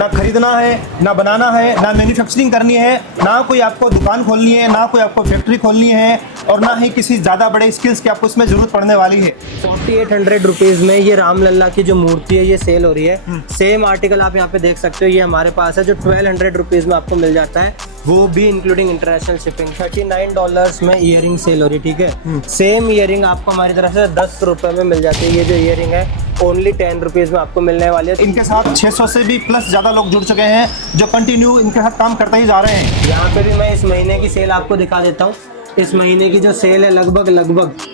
ना खरीदना है, ना बनाना है, ना मैन्युफैक्चरिंग करनी है, ना कोई आपको दुकान खोलनी है, ना कोई आपको फैक्ट्री खोलनी है, और ना ही किसी ज़्यादा बड़े स्किल्स की आपको इसमें ज़रूरत पड़ने वाली है। 4800 रुपीज़ में ये रामलला की जो मूर्ति है ये सेल हो रही है। सेम आर्टिकल आप यहाँ पे देख सकते हो, ये हमारे पास है जो 1200 रुपीज़ में आपको मिल जाता है, वो भी इंक्लूडिंग इंटरनेशनल शिपिंग। $39 में ईयरिंग सेल हो रही है, ठीक है। सेम ईयरिंग आपको हमारी तरफ से 10 रुपये में मिल जाती है। ये जो ईयरिंग है ओनली 10 रुपीज़ में आपको मिलने वाली है। इनके साथ 600 से भी प्लस ज़्यादा लोग जुड़ चुके हैं जो कंटिन्यू इनके साथ काम करते ही जा रहे हैं। यहाँ पे भी मैं इस महीने की सेल आपको दिखा देता हूँ। इस महीने की जो सेल है लगभग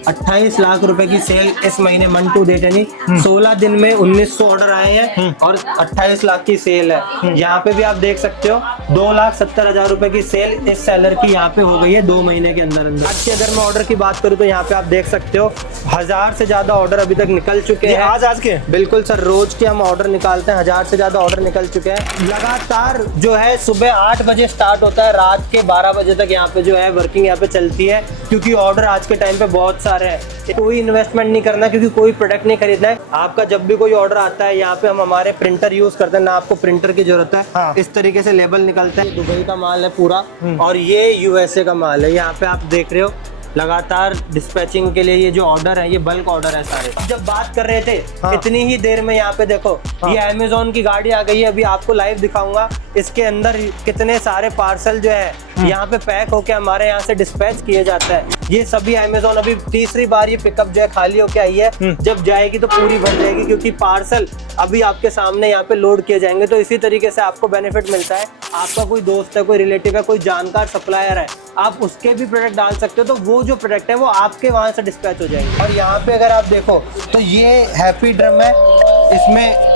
28 लाख रुपए की सेल इस महीने मंथ टू डेट यानी 16 दिन में 1900 ऑर्डर आए हैं और 28 लाख की सेल है। यहाँ पे भी आप देख सकते हो 2,70,000 रुपए की सेल इस सेलर की यहाँ पे हो गई है 2 महीने के अंदर अंदर। आज के अगर मैं ऑर्डर की बात करूँ तो यहाँ पे आप देख सकते हो 1000 से ज्यादा ऑर्डर अभी तक निकल चुके हैं। आज के बिल्कुल सर, रोज के हम ऑर्डर निकालते हैं, 1000 से ज्यादा ऑर्डर निकल चुके हैं। लगातार जो है सुबह 8 बजे स्टार्ट होता है, रात के 12 बजे तक यहाँ पे जो है वर्किंग यहाँ पे चलती है, क्योंकि ऑर्डर आज के टाइम पे बहुत सारे हैं। कोई इन्वेस्टमेंट नहीं करना, क्योंकि कोई प्रोडक्ट नहीं खरीदना है आपका। जब भी कोई ऑर्डर आता है यहाँ पे हम हमारे प्रिंटर यूज करते हैं, ना आपको प्रिंटर की जरूरत है। हाँ। इस तरीके से लेबल निकलता है। दुबई का माल है पूरा और ये यूएसए का माल है। यहाँ पे आप देख रहे हो लगातार डिस्पैचिंग के लिए ये जो ऑर्डर है ये बल्क ऑर्डर है सारे। जब बात कर रहे थे हाँ। इतनी ही देर में यहाँ पे देखो ये अमेज़न की गाड़ी आ गई है। अभी आपको लाइव दिखाऊंगा इसके अंदर कितने सारे पार्सल जो है यहाँ पे पैक होके हमारे यहाँ से डिस्पैच किए जाता है। ये सभी अमेज़न अभी तीसरी बार ये पिकअप जो है खाली होके आई है। जब जाएगी तो पूरी भर जाएगी, क्योंकि पार्सल अभी आपके सामने यहाँ पे लोड किए जाएंगे। तो इसी तरीके से आपको बेनिफिट मिलता है। आपका कोई दोस्त है, कोई रिलेटिव है, कोई जानकार सप्लायर है, आप उसके भी प्रोडक्ट डाल सकते हो, तो वो जो प्रोडक्ट है वो आपके वहां से डिस्पैच हो जाएंगे। और यहाँ पे अगर आप देखो तो ये हैप्पी ड्रम है, इसमें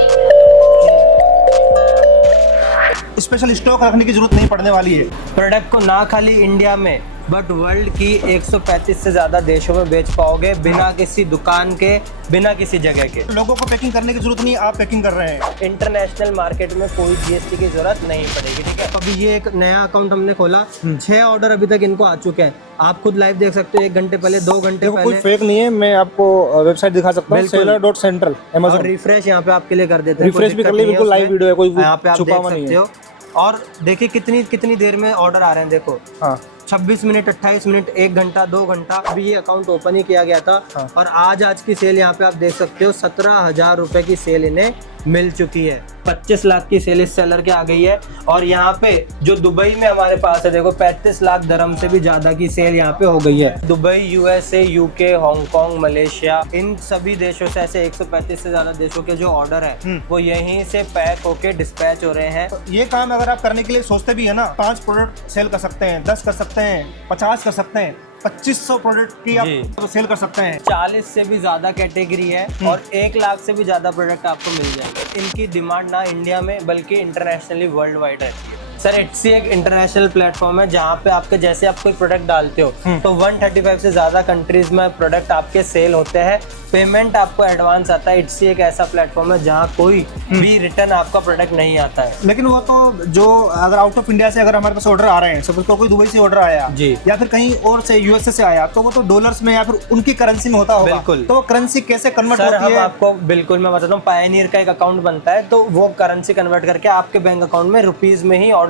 स्पेशल स्टॉक रखने की जरूरत नहीं पड़ने वाली है। प्रोडक्ट को ना खाली इंडिया में बट वर्ल्ड की 135 से ज्यादा देशों में बेच पाओगे, बिना किसी दुकान के, बिना किसी जगह के। लोगों को पैकिंग करने की जरूरत नहीं, आप पैकिंग कर रहे हैं। इंटरनेशनल मार्केट में कोई जीएसटी की जरूरत नहीं पड़ेगी, ठीक है। अभी ये एक नया अकाउंट हमने खोला, 6 ऑर्डर अभी तक इनको आ चुके हैं। आप खुद लाइव देख सकते हो, 1 घंटे पहले, 2 घंटे पहले। कोई फेक नहीं है, मैं आपको वेबसाइट दिखा सकता हूँ, seller.central Amazon। रिफ्रेश यहाँ पे आपके लिए कर देते हैं, रिफ्रेश भी कर लिए, बिल्कुल लाइव वीडियो है, कोई यहाँ पे आप छुपा देख हुआ नहीं सकते है। हो। और देखिए कितनी देर में ऑर्डर आ रहे हैं, देखो। हाँ। 26 मिनट, 28 मिनट, 1 घंटा, 2 घंटा। अभी ये अकाउंट ओपन ही किया गया था। हाँ। और आज की सेल यहाँ पे आप देख सकते हो 17,000 रुपए की सेल इन्हें मिल चुकी है। 25 लाख की सेल इस सेलर के आ गई है। और यहाँ पे जो दुबई में हमारे पास है, देखो 35 लाख दरम से भी ज्यादा की सेल यहाँ पे हो गई है। Dubai, USA, UK, Hong Kong, Malaysia, इन सभी देशों से ऐसे 135 से ज्यादा देशों के जो ऑर्डर है वो यहीं से पैक होके डिस्पैच हो रहे हैं। ये काम अगर आप करने के लिए सोचते भी है ना, 5 प्रोडक्ट सेल कर सकते हैं, 10 कर सकते हैं, 50 कर सकते हैं, 2500 प्रोडक्ट की आप सेल कर सकते हैं। 40 से भी ज्यादा कैटेगरी है और 1 लाख से भी ज्यादा प्रोडक्ट आपको मिल जाएंगे। इनकी डिमांड ना इंडिया में बल्कि इंटरनेशनली वर्ल्ड वाइड रहती है। सर Etsy एक इंटरनेशनल प्लेटफॉर्म है जहाँ पे आपके जैसे आप कोई प्रोडक्ट डालते हो तो 135 से ज्यादा कंट्रीज में प्रोडक्ट आपके सेल होते हैं। पेमेंट आपको एडवांस आता है। Etsy एक ऐसा प्लेटफॉर्म है जहाँ कोई भी रिटर्न आपका प्रोडक्ट नहीं आता है। लेकिन वो तो जो अगर आउट ऑफ इंडिया से अगर हमारे पास ऑर्डर आ रहे हैं, सपोज कोई दुबई से ऑर्डर आया जी, या फिर कहीं और से यूएसए से आया, तो वो तो डॉलर्स में या फिर उनकी करेंसी में होता होगा। बिल्कुल। तो करेंसी कैसे कन्वर्ट सर होती हम है? आपको बिल्कुल मैं बताता हूँ, पायनियर का एक अकाउंट बनता है तो वो करेंसी कन्वर्ट करके आपके बैंक अकाउंट में रुपीज में ही ऑर्डर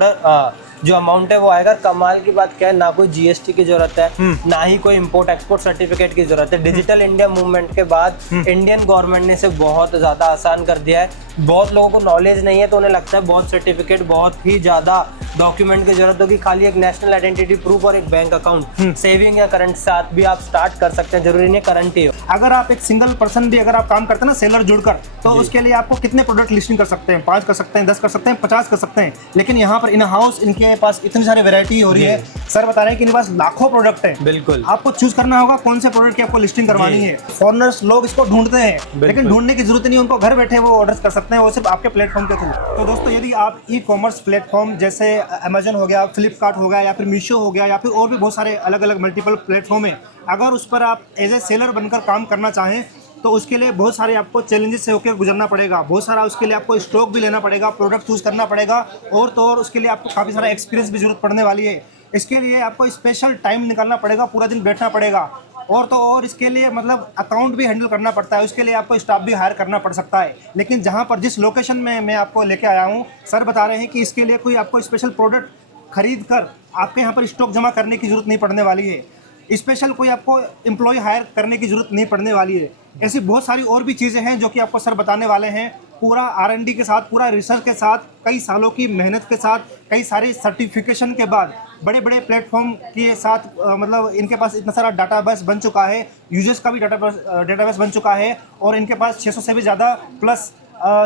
जो अमाउंट है वो आएगा। कमाल की बात क्या है, ना कोई जीएसटी की जरूरत है, ना ही कोई इंपोर्ट एक्सपोर्ट सर्टिफिकेट की जरूरत है। डिजिटल इंडिया मूवमेंट के बाद इंडियन गवर्नमेंट ने इसे बहुत ज्यादा आसान कर दिया है। बहुत लोगों को नॉलेज नहीं है तो उन्हें लगता है बहुत सर्टिफिकेट, बहुत ही ज्यादा डॉक्यूमेंट की जरूरत होगी। खाली एक नेशनल आइडेंटिटी प्रूफ और एक बैंक अकाउंट, सेविंग या करंट साथ भी आप स्टार्ट कर सकते हैं, जरूरी नहीं करंट ही हो। अगर आप एक सिंगल पर्सन भी अगर आप काम करते हैं ना सेलर जुड़कर, तो उसके लिए आपको कितने प्रोडक्ट लिस्टिंग कर सकते हैं? 5 कर सकते हैं, 10 कर सकते हैं, 50 कर सकते हैं। लेकिन यहाँ पर इन हाउस इनके पास इतनी सारी वैरायटी हो रही है। सर बता रहे हैं कि इनके पास लाखों प्रोडक्ट है। बिल्कुल। आपको चूज करना होगा कौन से प्रोडक्ट की आपको लिस्टिंग करवानी है। फॉरेनर्स लोग इसको ढूंढते हैं, लेकिन ढूंढने की जरूरत नहीं, उनको घर बैठे वो ऑर्डर कर सकते हैं, वो सिर्फ आपके प्लेटफॉर्म के थ्रू। तो दोस्तों यदि आप ई कॉमर्स प्लेटफॉर्म जैसे अमेजन हो गया, फ्लिपकार्ट हो गया, या फिर मीशो हो गया, या फिर और भी बहुत सारे अलग अलग मल्टीपल प्लेटफॉर्म है, अगर उस पर आप एज ए सेलर बनकर काम करना चाहें तो उसके लिए बहुत सारे आपको चैलेंजेस से होकर गुजरना पड़ेगा। बहुत सारा उसके लिए आपको स्टॉक भी लेना पड़ेगा, प्रोडक्ट चूज करना पड़ेगा, और तो और उसके लिए आपको काफ़ी सारा एक्सपीरियंस भी जरूरत पड़ने वाली है। इसके लिए आपको स्पेशल टाइम निकालना पड़ेगा, पूरा दिन बैठना पड़ेगा। और तो और इसके लिए मतलब अकाउंट भी हैंडल करना पड़ता है, उसके लिए आपको स्टाफ भी हायर करना पड़ सकता है। लेकिन जहाँ पर जिस लोकेशन में मैं आपको लेके आया हूँ, सर बता रहे हैं कि इसके लिए कोई आपको स्पेशल प्रोडक्ट खरीद कर आपके यहाँ पर स्टॉक जमा करने की जरूरत नहीं पड़ने वाली है, स्पेशल कोई आपको एम्प्लॉय हायर करने की जरूरत नहीं पड़ने वाली है। ऐसी बहुत सारी और भी चीज़ें हैं जो कि आपको सर बताने वाले हैं, पूरा R&D के साथ, पूरा रिसर्च के साथ, कई सालों की मेहनत के साथ, कई सारे सर्टिफिकेशन के बाद, बड़े बड़े प्लेटफॉर्म के साथ मतलब इनके पास इतना सारा डाटाबेस बन चुका है, यूजर्स का भी डाटाबेस बन चुका है, और इनके पास 600 से भी ज़्यादा प्लस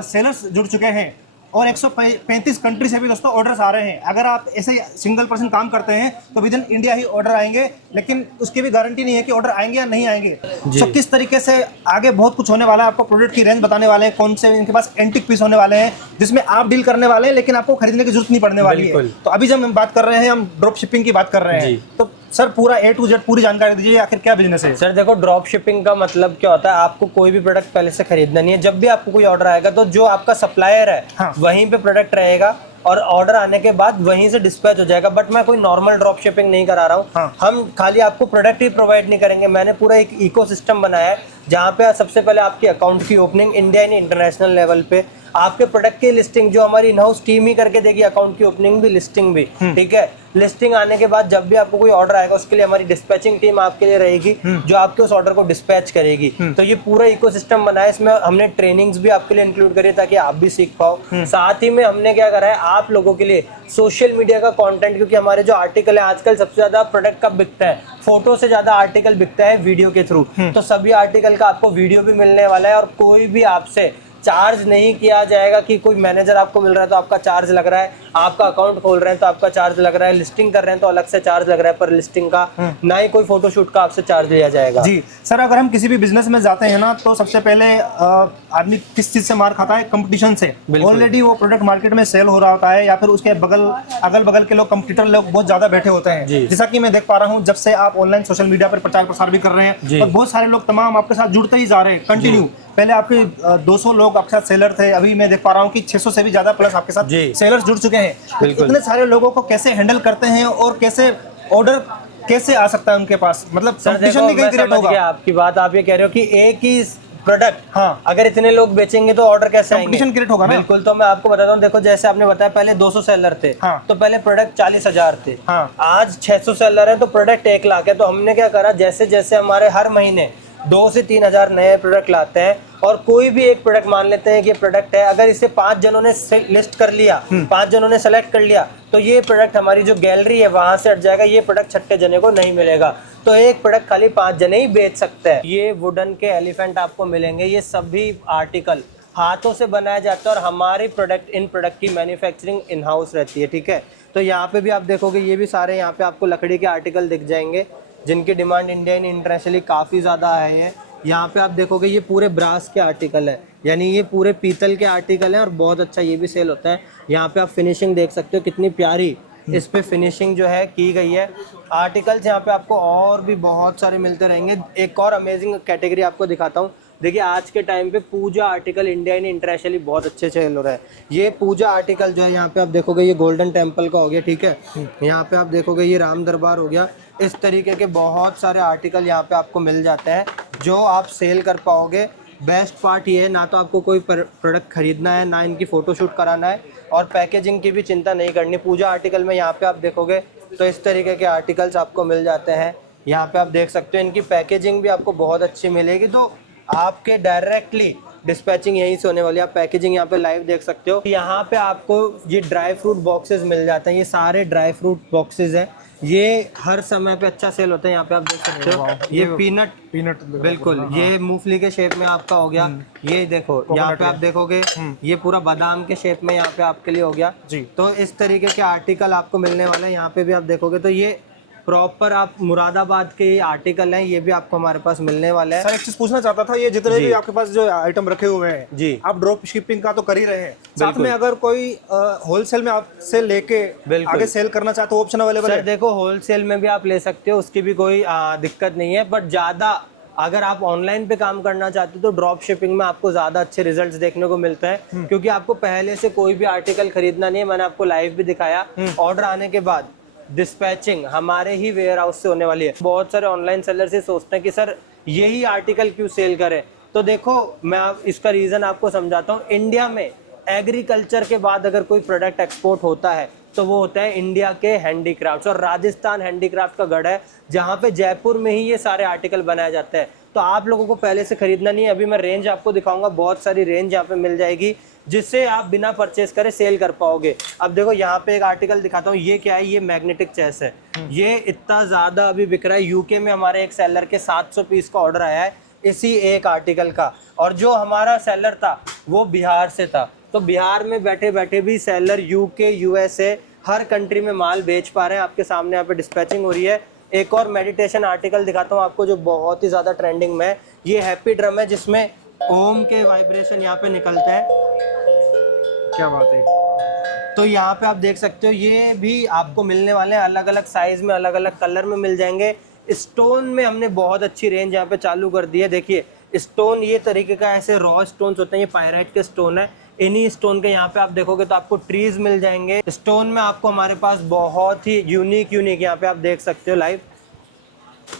सेलर्स जुड़ चुके हैं, और 135 कंट्री से भी दोस्तों ऑर्डर्स आ रहे हैं। अगर आप ऐसे सिंगल पर्सन काम करते हैं तो with in India he order आएंगे, लेकिन उसकी भी गारंटी नहीं है कि ऑर्डर आएंगे या नहीं आएंगे। तो किस तरीके से आगे बहुत कुछ होने वाला है, आपको प्रोडक्ट की रेंज बताने वाले हैं, कौन से इनके पास एंटिक पीस होने वाले हैं जिसमें आप डील करने वाले हैं, लेकिन आपको खरीदने की जरूरत नहीं पड़ने वाली है। तो अभी जब हम बात कर रहे हैं, हम ड्रॉप शिपिंग की बात कर रहे हैं, तो सर पूरा A to Z पूरी जानकारी दीजिए, आखिर क्या बिजनेस है। सर देखो, ड्रॉप शिपिंग का मतलब क्या होता है, आपको कोई भी प्रोडक्ट पहले से खरीदना नहीं है। जब भी आपको कोई ऑर्डर आएगा तो जो आपका सप्लायर है वहीं पे प्रोडक्ट रहेगा, और ऑर्डर आने के बाद वहीं से डिस्पैच हो जाएगा। बट मैं कोई नॉर्मल ड्रॉप शिपिंग नहीं करा रहा हूँ। हम खाली आपको प्रोडक्ट ही प्रोवाइड नहीं करेंगे, मैंने पूरा एक इकोसिस्टम बनाया है जहाँ पे सबसे पहले आपकी अकाउंट की opening India and international level पे, आपके प्रोडक्ट की लिस्टिंग जो हमारी इन हाउस टीम ही करके देगी, अकाउंट की ओपनिंग भी, लिस्टिंग भी, ठीक है। लिस्टिंग आने के बाद जब भी आपको कोई ऑर्डर आएगा उसके लिए हमारी डिस्पैचिंग टीम आपके लिए रहेगी जो आपके उस ऑर्डर को डिस्पैच करेगी। तो ये पूरा इकोसिस्टम बना है, इसमें हमने ट्रेनिंग्स भी आपके लिए इंक्लूड करी ताकि आप भी सीख पाओ। साथ ही में हमने क्या करा है, आप लोगों के लिए सोशल मीडिया का कंटेंट, क्योंकि हमारे जो आर्टिकल है आजकल सबसे ज्यादा प्रोडक्ट का बिकता है, फोटो से ज्यादा आर्टिकल बिकता है वीडियो के थ्रू। तो सभी आर्टिकल का आपको वीडियो भी मिलने वाला है, और कोई भी आपसे चार्ज नहीं किया जाएगा कि कोई मैनेजर आपको मिल रहा है तो आपका चार्ज लग रहा है, आपका अकाउंट खोल रहे हैं तो आपका चार्ज लग रहा है, लिस्टिंग कर रहे हैं तो अलग से चार्ज लग रहा है पर लिस्टिंग का, ना ही कोई फोटोशूट का आपसे चार्ज लिया जाएगा। जी सर, अगर हम किसी भी बिजनेस में जाते हैं ना, तो सबसे पहले आदमी किस चीज से मार खाता है, कंपटीशन से। ऑलरेडी वो प्रोडक्ट मार्केट में सेल हो रहा होता है, या फिर उसके अगल बगल के लोग, कंपटीटर लोग बहुत ज्यादा बैठे होते हैं। जैसा कि मैं देख पा रहा हूँ, जब से आप ऑनलाइन सोशल मीडिया पर प्रचार प्रसार भी कर रहे हैं, और बहुत सारे लोग तमाम आपके साथ जुड़ते ही जा रहे हैं कंटिन्यू। पहले आपके 200 लोग आपके साथ सेलर थे, अभी मैं देख पा रहा हूँ कि 600 से भी ज्यादा प्लस आपके साथ सेलर्स जुड़ चुके हैं। इतने सारे लोगों को कैसे हैंडल करते हैं, और कैसे ऑर्डर कैसे आ सकता है उनके पास, मतलब कंपटीशन भी कहीं क्रिएट होगा। आपकी बात, आप ये कह रहे हो कि एक ही प्रोडक्ट अगर इतने लोग बेचेंगे तो ऑर्डर कैसे आएंगे, कंपटीशन क्रिएट होगा ना। बिल्कुल, तो मैं आपको बताता हूँ, देखो जैसे आपने बताया पहले 200 सेलर थे, तो पहले प्रोडक्ट 40,000 थे, आज 600 सेलर है तो प्रोडक्ट 1 लाख है। तो हमने क्या करा, जैसे जैसे हमारे हर महीने 2 से 3 हजार नए प्रोडक्ट लाते हैं, और कोई भी एक प्रोडक्ट मान लेते हैं कि ये प्रोडक्ट है, अगर इसे 5 जनों ने लिस्ट कर लिया, 5 जनों ने सेलेक्ट कर लिया, तो ये प्रोडक्ट हमारी जो गैलरी है वहां से हट जाएगा, ये प्रोडक्ट छठे जने को नहीं मिलेगा। तो एक प्रोडक्ट खाली 5 जने ही बेच सकते हैं। ये वुडन के एलिफेंट आपको मिलेंगे, ये सभी आर्टिकल हाथों से बनाया जाता है, और हमारी इन प्रोडक्ट की मैन्युफैक्चरिंग इन हाउस रहती है, ठीक है। तो यहाँ पे भी आप देखोगे, ये भी सारे यहाँ पे आपको लकड़ी के आर्टिकल दिख जाएंगे जिनकी डिमांड इंडियन इंटरनेशनली काफ़ी ज़्यादा है। है यहाँ पे आप देखोगे ये पूरे ब्रास के आर्टिकल है, यानी ये पूरे पीतल के आर्टिकल हैं, और बहुत अच्छा ये भी सेल होता है। यहाँ पे आप फिनिशिंग देख सकते हो कितनी प्यारी इस पे फिनिशिंग जो है की गई है। आर्टिकल्स यहाँ पे आपको और भी बहुत सारे मिलते रहेंगे। एक और अमेजिंग कैटेगरी आपको दिखाता हूँ। देखिए आज के टाइम पे पूजा आर्टिकल इंडिया एंड इंटरनेशनली बहुत अच्छे सेल हो रहा है। ये पूजा आर्टिकल जो है यहाँ पे आप देखोगे, ये गोल्डन टेम्पल का हो गया, ठीक है। यहाँ पे आप देखोगे ये राम दरबार हो गया। इस तरीके के बहुत सारे आर्टिकल यहाँ पे आपको मिल जाते हैं जो आप सेल कर पाओगे। बेस्ट पार्ट ये है, ना तो आपको कोई प्रोडक्ट खरीदना है, ना इनकी फ़ोटोशूट कराना है, और पैकेजिंग की भी चिंता नहीं करनी। पूजा आर्टिकल में यहाँ पे आप देखोगे तो इस तरीके के आर्टिकल्स आपको मिल जाते हैं। यहाँ पे आप देख सकते हो इनकी पैकेजिंग भी आपको बहुत अच्छी मिलेगी, तो आपके डायरेक्टली डिस्पैचिंग यहीं से होने वाली है। आप पैकेजिंग यहाँ पे लाइव देख सकते हो। यहाँ पे आपको ये ड्राई फ्रूट बॉक्सेस मिल जाते हैं। ये सारे ड्राई फ्रूट बॉक्सेस हैं, ये हर समय पे अच्छा सेल होता है। यहाँ पे आप देख सकते हो ये पीनट बिल्कुल, ये मूंगफली के शेप में आपका हो गया। ये देखो यहाँ पे आप देखोगे ये पूरा बादाम के शेप में यहाँ पे आपके लिए हो गया जी। तो इस तरीके के आर्टिकल आपको मिलने वाले हैं। यहाँ पे भी आप देखोगे तो ये प्रॉपर आप मुरादाबाद के आर्टिकल हैं, ये भी आपको हमारे पास मिलने वाला है। सर एक चीज पूछना चाहता था, ये जितने भी आपके पास जो आइटम रखे हुए हैं जी, आप ड्रॉप शिपिंग का तो कर ही रहे हैं, साथ में अगर कोई होलसेल में आपसे लेके आगे सेल करना चाहते तो ऑप्शन अवेलेबल है? देखो होलसेल में भी आप ले सकते हो, उसकी भी कोई दिक्कत नहीं है, बट ज्यादा अगर आप ऑनलाइन पे काम करना चाहते हो तो ड्रॉप शिपिंग में आपको ज्यादा अच्छे रिजल्ट्स देखने को मिलते हैं, क्योंकि आपको पहले से कोई भी आर्टिकल खरीदना नहीं है। मैंने आपको लाइव भी दिखाया, ऑर्डर आने के बाद डिस्पैचिंग हमारे ही वेयर हाउस से होने वाली है। बहुत सारे ऑनलाइन सेलर से सोचते हैं कि सर यही आर्टिकल क्यों सेल करें, तो देखो मैं इसका रीज़न आपको समझाता हूँ। इंडिया में एग्रीकल्चर के बाद अगर कोई प्रोडक्ट एक्सपोर्ट होता है तो वो होता है इंडिया के हैंडीक्राफ्ट्स, और राजस्थान हैंडीक्राफ्ट का गढ़ है जहाँ पे जयपुर में ही ये सारे आर्टिकल बनाए जाते हैं। तो आप लोगों को पहले से खरीदना नहीं है। अभी मैं रेंज आपको दिखाऊंगा, बहुत सारी रेंज यहाँ पे मिल जाएगी जिससे आप बिना परचेस करे सेल कर पाओगे। अब देखो यहाँ पे एक आर्टिकल दिखाता हूँ, ये क्या है, ये मैग्नेटिक चेस है। ये इतना ज़्यादा अभी बिक रहा है। यूके में हमारे एक सेलर के 700 पीस का ऑर्डर आया है इसी एक आर्टिकल का, और जो हमारा सेलर था वो बिहार से था। तो बिहार में बैठे बैठे भी सेलर यूके, यूएसए, हर कंट्री में माल बेच पा रहे हैं। आपके सामने यहाँ पे डिस्पैचिंग हो रही है। एक और मेडिटेशन आर्टिकल दिखाता हूँ आपको जो बहुत ही ज़्यादा ट्रेंडिंग में है। ये हैप्पी ड्रम है जिसमें ओम के वाइब्रेशन यहाँ पे निकलते हैं। क्या बात है। तो यहाँ पे आप देख सकते हो, ये भी आपको मिलने वाले हैं अलग अलग साइज में, अलग अलग कलर में मिल जाएंगे। स्टोन में हमने बहुत अच्छी रेंज यहाँ पे चालू कर दी है। देखिए स्टोन ये तरीके का ऐसे रॉ स्टोन्स होते हैं, ये पायराइट के स्टोन है। इन्हीं स्टोन के यहाँ पे आप देखोगे तो आपको ट्रीज मिल जाएंगे। स्टोन में आपको हमारे पास बहुत ही यूनिक यहाँ पे आप देख सकते हो लाइव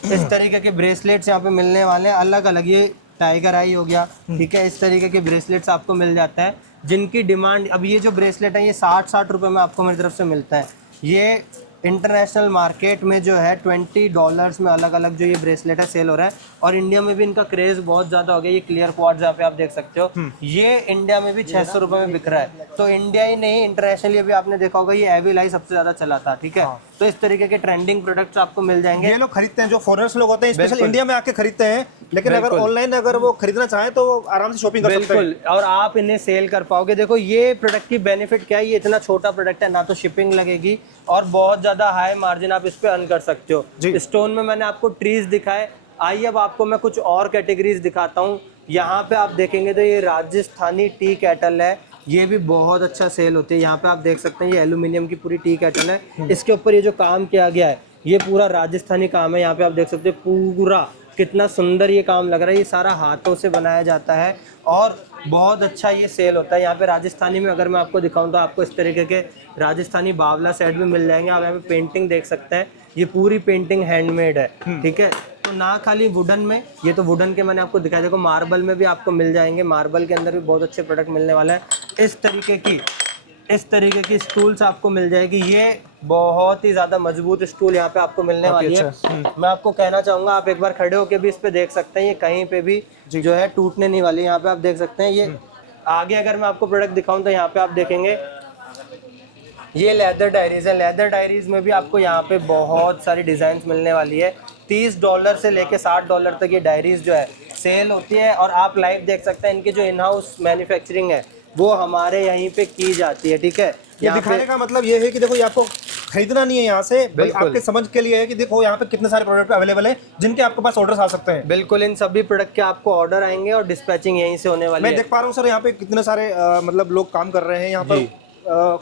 इस तरीके के ब्रेसलेट्स यहाँ पे मिलने वाले हैं अलग अलग। ये टाइगर आई हो गया, ठीक है, इस तरीके के ब्रेसलेट्स आपको मिल जाते हैं जिनकी डिमांड, अब ये जो ब्रेसलेट है ये 60 रुपए में आपको मेरी तरफ से मिलता है। ये इंटरनेशनल मार्केट में जो है $20 में अलग अलग जो ये ब्रेसलेट है सेल हो रहा है, और इंडिया में भी इनका क्रेज बहुत ज़्यादा हो गया। ये क्लियर क्वार्ट्ज यहाँ पे आप देख सकते हो, ये इंडिया में भी 600 रुपये में बिक रहा है। तो इंडिया ही नहीं, इंटरनेशनली अभी आपने देखा होगा ये एविल आई सबसे ज़्यादा चला था, ठीक है। तो इस तरीके के ट्रेंडिंग प्रोडक्ट्स आपको मिल जाएंगे। ये लोग खरीदते हैं, जो फॉरेनर्स लोग होते हैं स्पेशल इंडिया में आके खरीदते हैं, लेकिन अगर ऑनलाइन अगर वो खरीदना चाहें तो वो आराम से शॉपिंग कर सकते हैं। बिल्कुल, और आप इन्हें सेल कर पाओगे। देखो ये प्रोडक्ट की बेनिफिट क्या है, ये इतना छोटा प्रोडक्ट है, ना तो शिपिंग लगेगी और बहुत ज़्यादा हाई मार्जिन आप इस पे अर्न कर सकते हो। स्टोन में मैंने आपको ट्रीज दिखाए, आइए अब आपको मैं कुछ और कैटेगरीज दिखाता हूँ। यहाँ पे आप देखेंगे तो ये राजस्थानी टी कैटल है, ये भी बहुत अच्छा सेल होती है। यहाँ पे आप देख सकते हैं ये एल्यूमिनियम की पूरी टी कैटल है। इसके ऊपर ये जो काम किया गया है ये पूरा राजस्थानी काम है। यहाँ पे आप देख सकते हैं पूरा कितना सुंदर ये काम लग रहा है। ये सारा हाथों से बनाया जाता है और बहुत अच्छा ये सेल होता है। यहाँ पे राजस्थानी में अगर मैं आपको दिखाऊं तो आपको इस तरीके के राजस्थानी बावला सेट भी मिल जाएंगे। आप यहाँ पे पेंटिंग देख सकते हैं, ये पूरी पेंटिंग हैंडमेड है, ठीक है। तो ना खाली वुडन में, ये तो वुडन के मैंने आपको दिखाया, देखो मार्बल में भी आपको मिल जाएंगे। मार्बल के अंदर भी बहुत अच्छे प्रोडक्ट मिलने वाले हैं। इस तरीके की स्टूल्स आपको मिल जाएगी। ये बहुत ही ज़्यादा मजबूत स्टूल यहाँ पे आपको मिलने वाली है। मैं आपको कहना चाहूँगा आप एक बार खड़े होके भी इस पे देख सकते हैं, ये कहीं पे भी जो है टूटने नहीं वाली। यहाँ पे आप देख सकते हैं ये आगे अगर मैं आपको प्रोडक्ट दिखाऊं तो यहाँ पे आप देखेंगे ये लेदर डायरीज है। लेदर डायरीज में भी आपको यहाँ पे बहुत सारी डिजाइन मिलने वाली है। $30 से लेके $60 तक ये डायरीज जो है सेल होती है, और आप लाइव देख सकते हैं इनकी जो इन हाउस मैन्युफैक्चरिंग है वो हमारे यहीं पे की जाती है, ठीक है। ये दिखाने का मतलब ये है कि देखो ये आपको खरीदना नहीं है यहाँ से, आपके समझ के लिए है कि देखो यहाँ पे कितने सारे प्रोडक्ट अवेलेबल हैं जिनके आपके पास ऑर्डर्स आ सकते हैं। बिल्कुल, इन सभी प्रोडक्ट के आपको ऑर्डर आएंगे और डिस्पैचिंग यहीं से होने वाली है। मैं देख पा रहा हूँ सर यहाँ पे कितने सारे मतलब लोग काम कर रहे हैं यहाँ पर,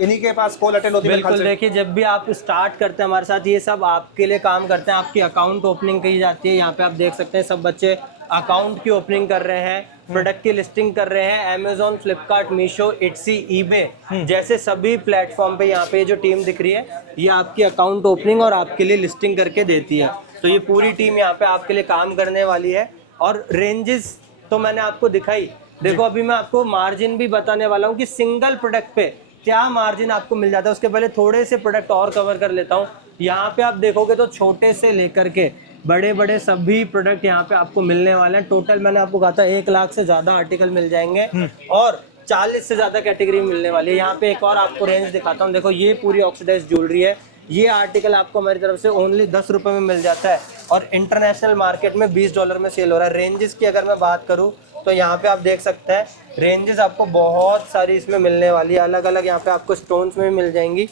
इन्हीं के पास कॉल अटेंड होती है। बिल्कुल, देखिए जब भी आप स्टार्ट करते हैं हमारे साथ, ये सब आपके लिए काम करते हैं। आपकी अकाउंट ओपनिंग की जाती है। यहाँ पे आप देख सकते हैं सब बच्चे अकाउंट की ओपनिंग कर रहे हैं, प्रोडक्ट की लिस्टिंग कर रहे हैं। अमेजोन, फ्लिपकार्ट, मीशो, इट्सी, ईबे जैसे सभी प्लेटफॉर्म पे यहाँ पे जो टीम दिख रही है ये आपकी अकाउंट ओपनिंग और आपके लिए लिस्टिंग करके देती है। तो ये पूरी टीम यहाँ पे आपके लिए काम करने वाली है। और रेंजेस तो मैंने आपको दिखाई, देखो अभी मैं आपको मार्जिन भी बताने वाला हूँ कि सिंगल प्रोडक्ट पे क्या मार्जिन आपको मिल जाता है। उसके पहले थोड़े से प्रोडक्ट और कवर कर लेता हूँ। यहाँ पे आप देखोगे तो छोटे से लेकर के बड़े बड़े सभी प्रोडक्ट यहाँ पे आपको मिलने वाले हैं। टोटल मैंने आपको कहा था 1 लाख से ज़्यादा आर्टिकल मिल जाएंगे और 40 से ज़्यादा कैटेगरी मिलने वाली है। यहाँ पे एक और आपको रेंज दिखाता हूँ। देखो ये पूरी ऑक्सीडाइज ज्वेलरी है। ये आर्टिकल आपको हमारी तरफ से ओनली 10 रुपये में मिल जाता है और इंटरनेशनल मार्केट में $20 में सेल हो रहा है। रेंजेस की अगर मैं बात करूँ तो यहाँ पे आप देख सकते हैं रेंजेस आपको बहुत सारी इसमें मिलने वाली है। अलग अलग यहाँ पे आपको स्टोन्स में भी मिल जाएंगी।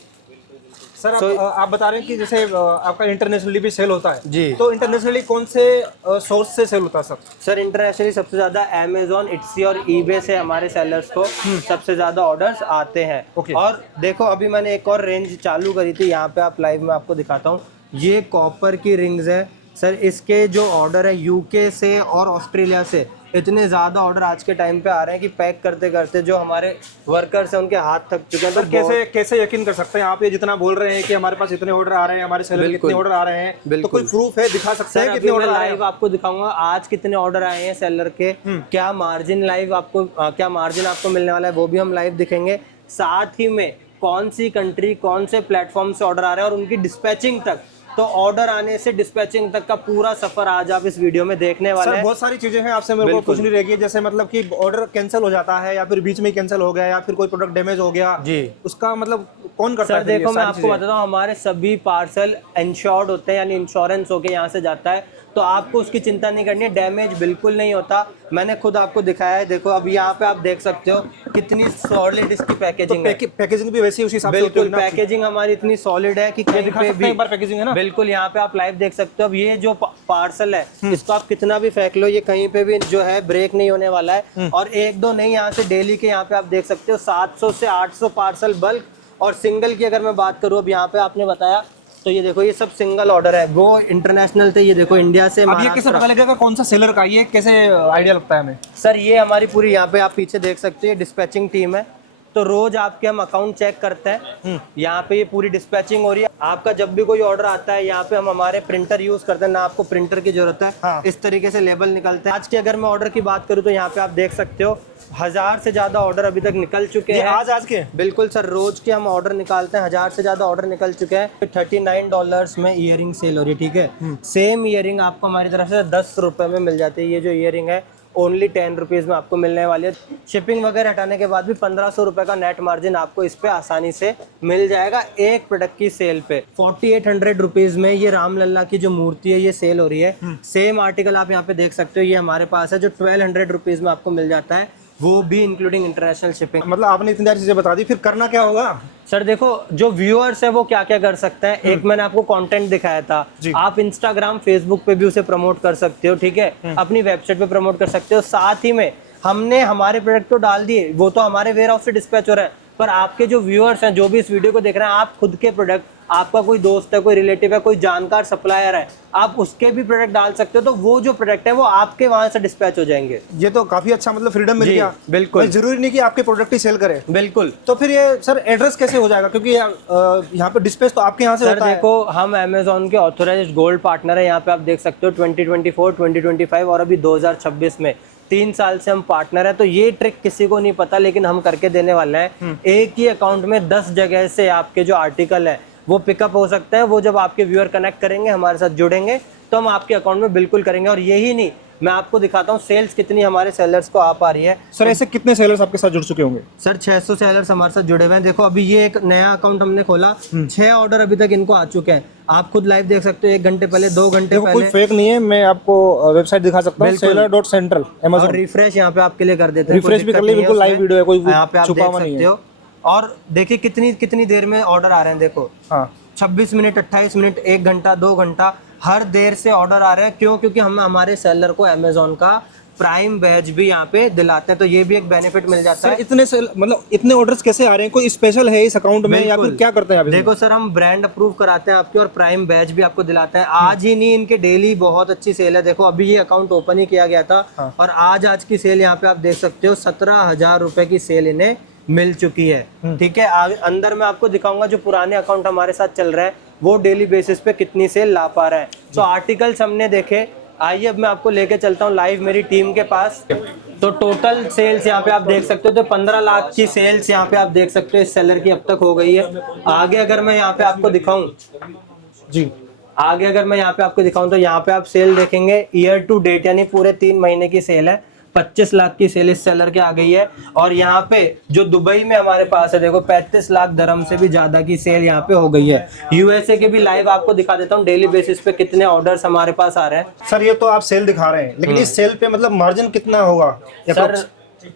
सर आप बता रहे हैं कि जैसे आपका इंटरनेशनली भी सेल होता है जी, तो इंटरनेशनली कौन से सोर्स से सेल होता है सर? सर इंटरनेशनली सबसे ज़्यादा अमेजोन, इट्सी और ईबे से हमारे सेलर्स को सबसे ज़्यादा ऑर्डर्स आते हैं। और देखो अभी मैंने एक और रेंज चालू करी थी, यहाँ पे आप लाइव में आपको दिखाता हूँ। ये कॉपर की रिंग्स है सर। इसके जो ऑर्डर है यूके से और ऑस्ट्रेलिया से इतने ज्यादा ऑर्डर आज के टाइम पे आ रहे हैं कि पैक करते करते जो हमारे वर्कर्स हैं उनके हाथ थक चुके हैं। सर कैसे कैसे यकीन कर सकते हैं आप ये जितना बोल रहे हैं कि हमारे पास इतने ऑर्डर आ रहे हैं, हमारे सेलर के इतने ऑर्डर आ रहे हैं, तो कोई प्रूफ है, दिखा सकते हैं कितने ऑर्डर आ रहे हैं? लाइव आपको दिखाऊंगा आज कितने ऑर्डर आए हैं सेलर के, क्या मार्जिन लाइव आपको क्या मार्जिन आपको मिलने वाला है वो भी हम लाइव दिखेंगे। साथ ही में कौन सी कंट्री कौन से प्लेटफॉर्म से ऑर्डर आ रहे हैं और उनकी डिस्पैचिंग तक, तो ऑर्डर आने से डिस्पैचिंग तक का पूरा सफर आज आप इस वीडियो में देखने वाले हैं। बहुत सारी चीजें हैं, आपसे मेरे को कुछ नहीं रहेगी, जैसे मतलब कि ऑर्डर कैंसिल हो जाता है या फिर बीच में कैंसिल हो गया या फिर कोई प्रोडक्ट डैमेज हो गया जी, उसका मतलब कौन करता है? सर देखो मैं आपको बताता हूँ, हमारे सभी पार्सल इंश्योर्ड होते हैं, यानी इंश्योरेंस होके यहाँ से जाता है, तो आपको उसकी चिंता नहीं करनी है, डैमेज बिल्कुल नहीं होता। मैंने खुद आपको दिखाया है, देखो अब यहाँ पे आप देख सकते हो कितनी सॉलिड इसकी पैकेजिंग है। पैकेजिंग भी वैसी उसी हिसाब से बिल्कुल पैकेजिंग हमारी इतनी सॉलिड है कि कहीं पे भी एक बार पैकेजिंग है ना, बिल्कुल यहाँ पे आप लाइव देख सकते हो। अब ये जो पार्सल है इसको आप कितना भी फेंक लो, ये कहीं पे भी जो है ब्रेक नहीं होने वाला है। और एक दो नहीं, यहाँ से डेली के यहाँ पे आप देख सकते हो 700 से 800 पार्सल बल्क और सिंगल की अगर मैं बात करूँ, अब यहाँ पे आपने बताया तो ये देखो ये सब सिंगल ऑर्डर है, वो इंटरनेशनल थे, ये देखो इंडिया से। अब ये कैसे पता लगेगा कौन सा सेलर का, ये कैसे आइडिया लगता है हमें? सर ये हमारी पूरी यहाँ पे आप पीछे देख सकते हो, ये डिस्पैचिंग टीम है, तो रोज आपके हम अकाउंट चेक करते हैं, यहाँ पे ये पूरी डिस्पैचिंग हो रही है। आपका जब भी कोई ऑर्डर आता है यहाँ पे हम हमारे प्रिंटर यूज करते हैं, ना आपको प्रिंटर की जरूरत है। हाँ। इस तरीके से लेबल निकलते हैं। आज के अगर मैं ऑर्डर की बात करूँ तो यहाँ पे आप देख सकते हो 1000 से ज्यादा ऑर्डर अभी तक निकल चुके हैं। आज के बिल्कुल सर, रोज के हम ऑर्डर निकालते हैं, 1000 से ज्यादा ऑर्डर निकल चुके हैं। $39 में ईयरिंग सेल हो रही है, ठीक है। सेम ईयरिंग आपको हमारी तरफ से 10 रुपए में मिल जाती है। ये जो ईयरिंग है ओनली 10 रुपीज में आपको मिलने वाली है। शिपिंग वगैरह हटाने के बाद भी 1500 रुपए का नेट मार्जिन आपको इस पे आसानी से मिल जाएगा एक प्रोडक्ट की सेल पे। 4800 रुपीज में ये रामलला की जो मूर्ति है ये सेल हो रही है। सेम आर्टिकल आप यहाँ पे देख सकते हो, ये हमारे पास है जो 1200 रुपीज में आपको मिल जाता है, वो भी इंक्लूडिंग इंटरनेशनल शिपिंग। मतलब आपने इतनी सारी चीजें बता दी, फिर करना क्या होगा? सर देखो जो व्यूअर्स है वो क्या क्या कर सकते हैं, एक मैंने आपको कंटेंट दिखाया था, आप इंस्टाग्राम फेसबुक पे भी उसे प्रमोट कर सकते हो, ठीक है, अपनी वेबसाइट पे प्रमोट कर सकते हो। साथ ही में हमने हमारे प्रोडक्ट तो डाल दिए, वो तो हमारे वेयर हाउस से डिस्पैच हो रहा है, पर आपके जो व्यूअर्स हैं जो भी इस वीडियो को देख रहे हैं, आप खुद के प्रोडक्ट, आपका कोई दोस्त है, कोई रिलेटिव है, कोई जानकार सप्लायर है, आप उसके भी प्रोडक्ट डाल सकते हो, तो वो जो प्रोडक्ट है वो आपके वहां से डिस्पैच हो जाएंगे। ये तो काफी अच्छा मतलब फ्रीडम मिल गया। बिल्कुल, जरूरी नहीं कि आपके प्रोडक्ट ही सेल करे। बिल्कुल। तो फिर ये सर एड्रेस कैसे हो जाएगा, क्योंकि यहाँ पे डिस्पैच तो आपके यहाँ से होता है। देखो हम अमेजोन के ऑथोराइज्ड गोल्ड पार्टनर है, यहाँ पे आप देख सकते हो 2024, 2025 और अभी 2026 में 3 साल से हम पार्टनर है। तो ये ट्रिक किसी को नहीं पता, लेकिन हम करके देने वाले हैं। एक ही अकाउंट में 10 जगह से आपके जो आर्टिकल है वो पिकअप हो सकता है। वो जब आपके व्यूअर कनेक्ट करेंगे, हमारे साथ जुड़ेंगे, तो हम आपके अकाउंट में बिल्कुल करेंगे। और यही नहीं, मैं आपको दिखाता हूँ सेल्स कितनी हमारे सेलर्स को आ पा रही है। सर ऐसे कितने सेलर्स आपके साथ जुड़ चुके होंगे? सर 600 सेलर्स हमारे साथ जुड़े हुए हैं। देखो अभी ये एक नया अकाउंट हमने खोला, 6 ऑर्डर अभी तक इनको आ चुके हैं। आप खुद लाइव देख सकते हो, 1 घंटे पहले, 2 घंटे पहले। कोई फेक नहीं है, मैं आपको वेबसाइट दिखा सकता हूँ, seller.central Amazon। रिफ्रेश यहाँ पे आपके लिए कर देते हैं, रिफ्रेश भी कर लिए, बिल्कुल लाइव वीडियो है, कोई यहाँ पे आप छुपा देख हुआ नहीं सकते है। हो। और देखिए कितनी देर में ऑर्डर आ रहे हैं, देखो 26 मिनट, 28 मिनट, 1 घंटा, 2 घंटा, हर देर से ऑर्डर आ रहे हैं। क्यों? क्योंकि हम हमारे सेलर को अमेजोन का प्राइम बैच भी यहाँ पे दिलाते हैं, तो ये भी एक बेनिफिट मिल जाता है। इतने मतलब इतने ऑर्डर्स कैसे आ रहे हैं? कोई स्पेशल है इस अकाउंट में या फिर क्या करते हैं आप? देखो सर, हम ब्रांड अप्रूव कराते हैं आपके और प्राइम बैच भी आपको दिलाते हैं। आज ही नहीं, इनके डेली बहुत अच्छी सेल है। देखो अभी ये अकाउंट ओपन ही किया गया था और आज की सेल यहाँ पे आप देख सकते हो, 17,000 रुपए की सेल इन्हें मिल चुकी है, ठीक है। अंदर मैं आपको दिखाऊंगा जो पुराने अकाउंट हमारे साथ चल रहे हैं वो डेली बेसिस पे कितनी सेल ला पा रहे हैं। तो आर्टिकल्स हमने देखे, आइए अब मैं आपको लेके चलता हूँ लाइव मेरी टीम के पास। तो टोटल सेल्स यहाँ पे आप देख सकते हो, तो 15 लाख की सेल्स यहाँ पे आप देख सकते हो इस सेलर की अब तक हो गई है। आगे अगर मैं यहाँ पे आपको दिखाऊं जी, आगे अगर मैं यहाँ पे आपको दिखाऊं तो यहाँ पे आप सेल देखेंगे, ईयर टू डेट यानी पूरे 3 महीने की सेल है। 25 लाख की सेल इस सेलर के आ गई है। और यहाँ पे जो दुबई में हमारे पास है, देखो 35 लाख दरम से भी ज्यादा की सेल यहाँ पे हो गई है। यूएसए के भी लाइव आपको दिखा देता हूँ डेली बेसिस पे कितने ऑर्डर्स हमारे पास आ रहे हैं। सर ये तो आप सेल दिखा रहे हैं, लेकिन इस सेल पे मतलब मार्जिन कितना होगा? सर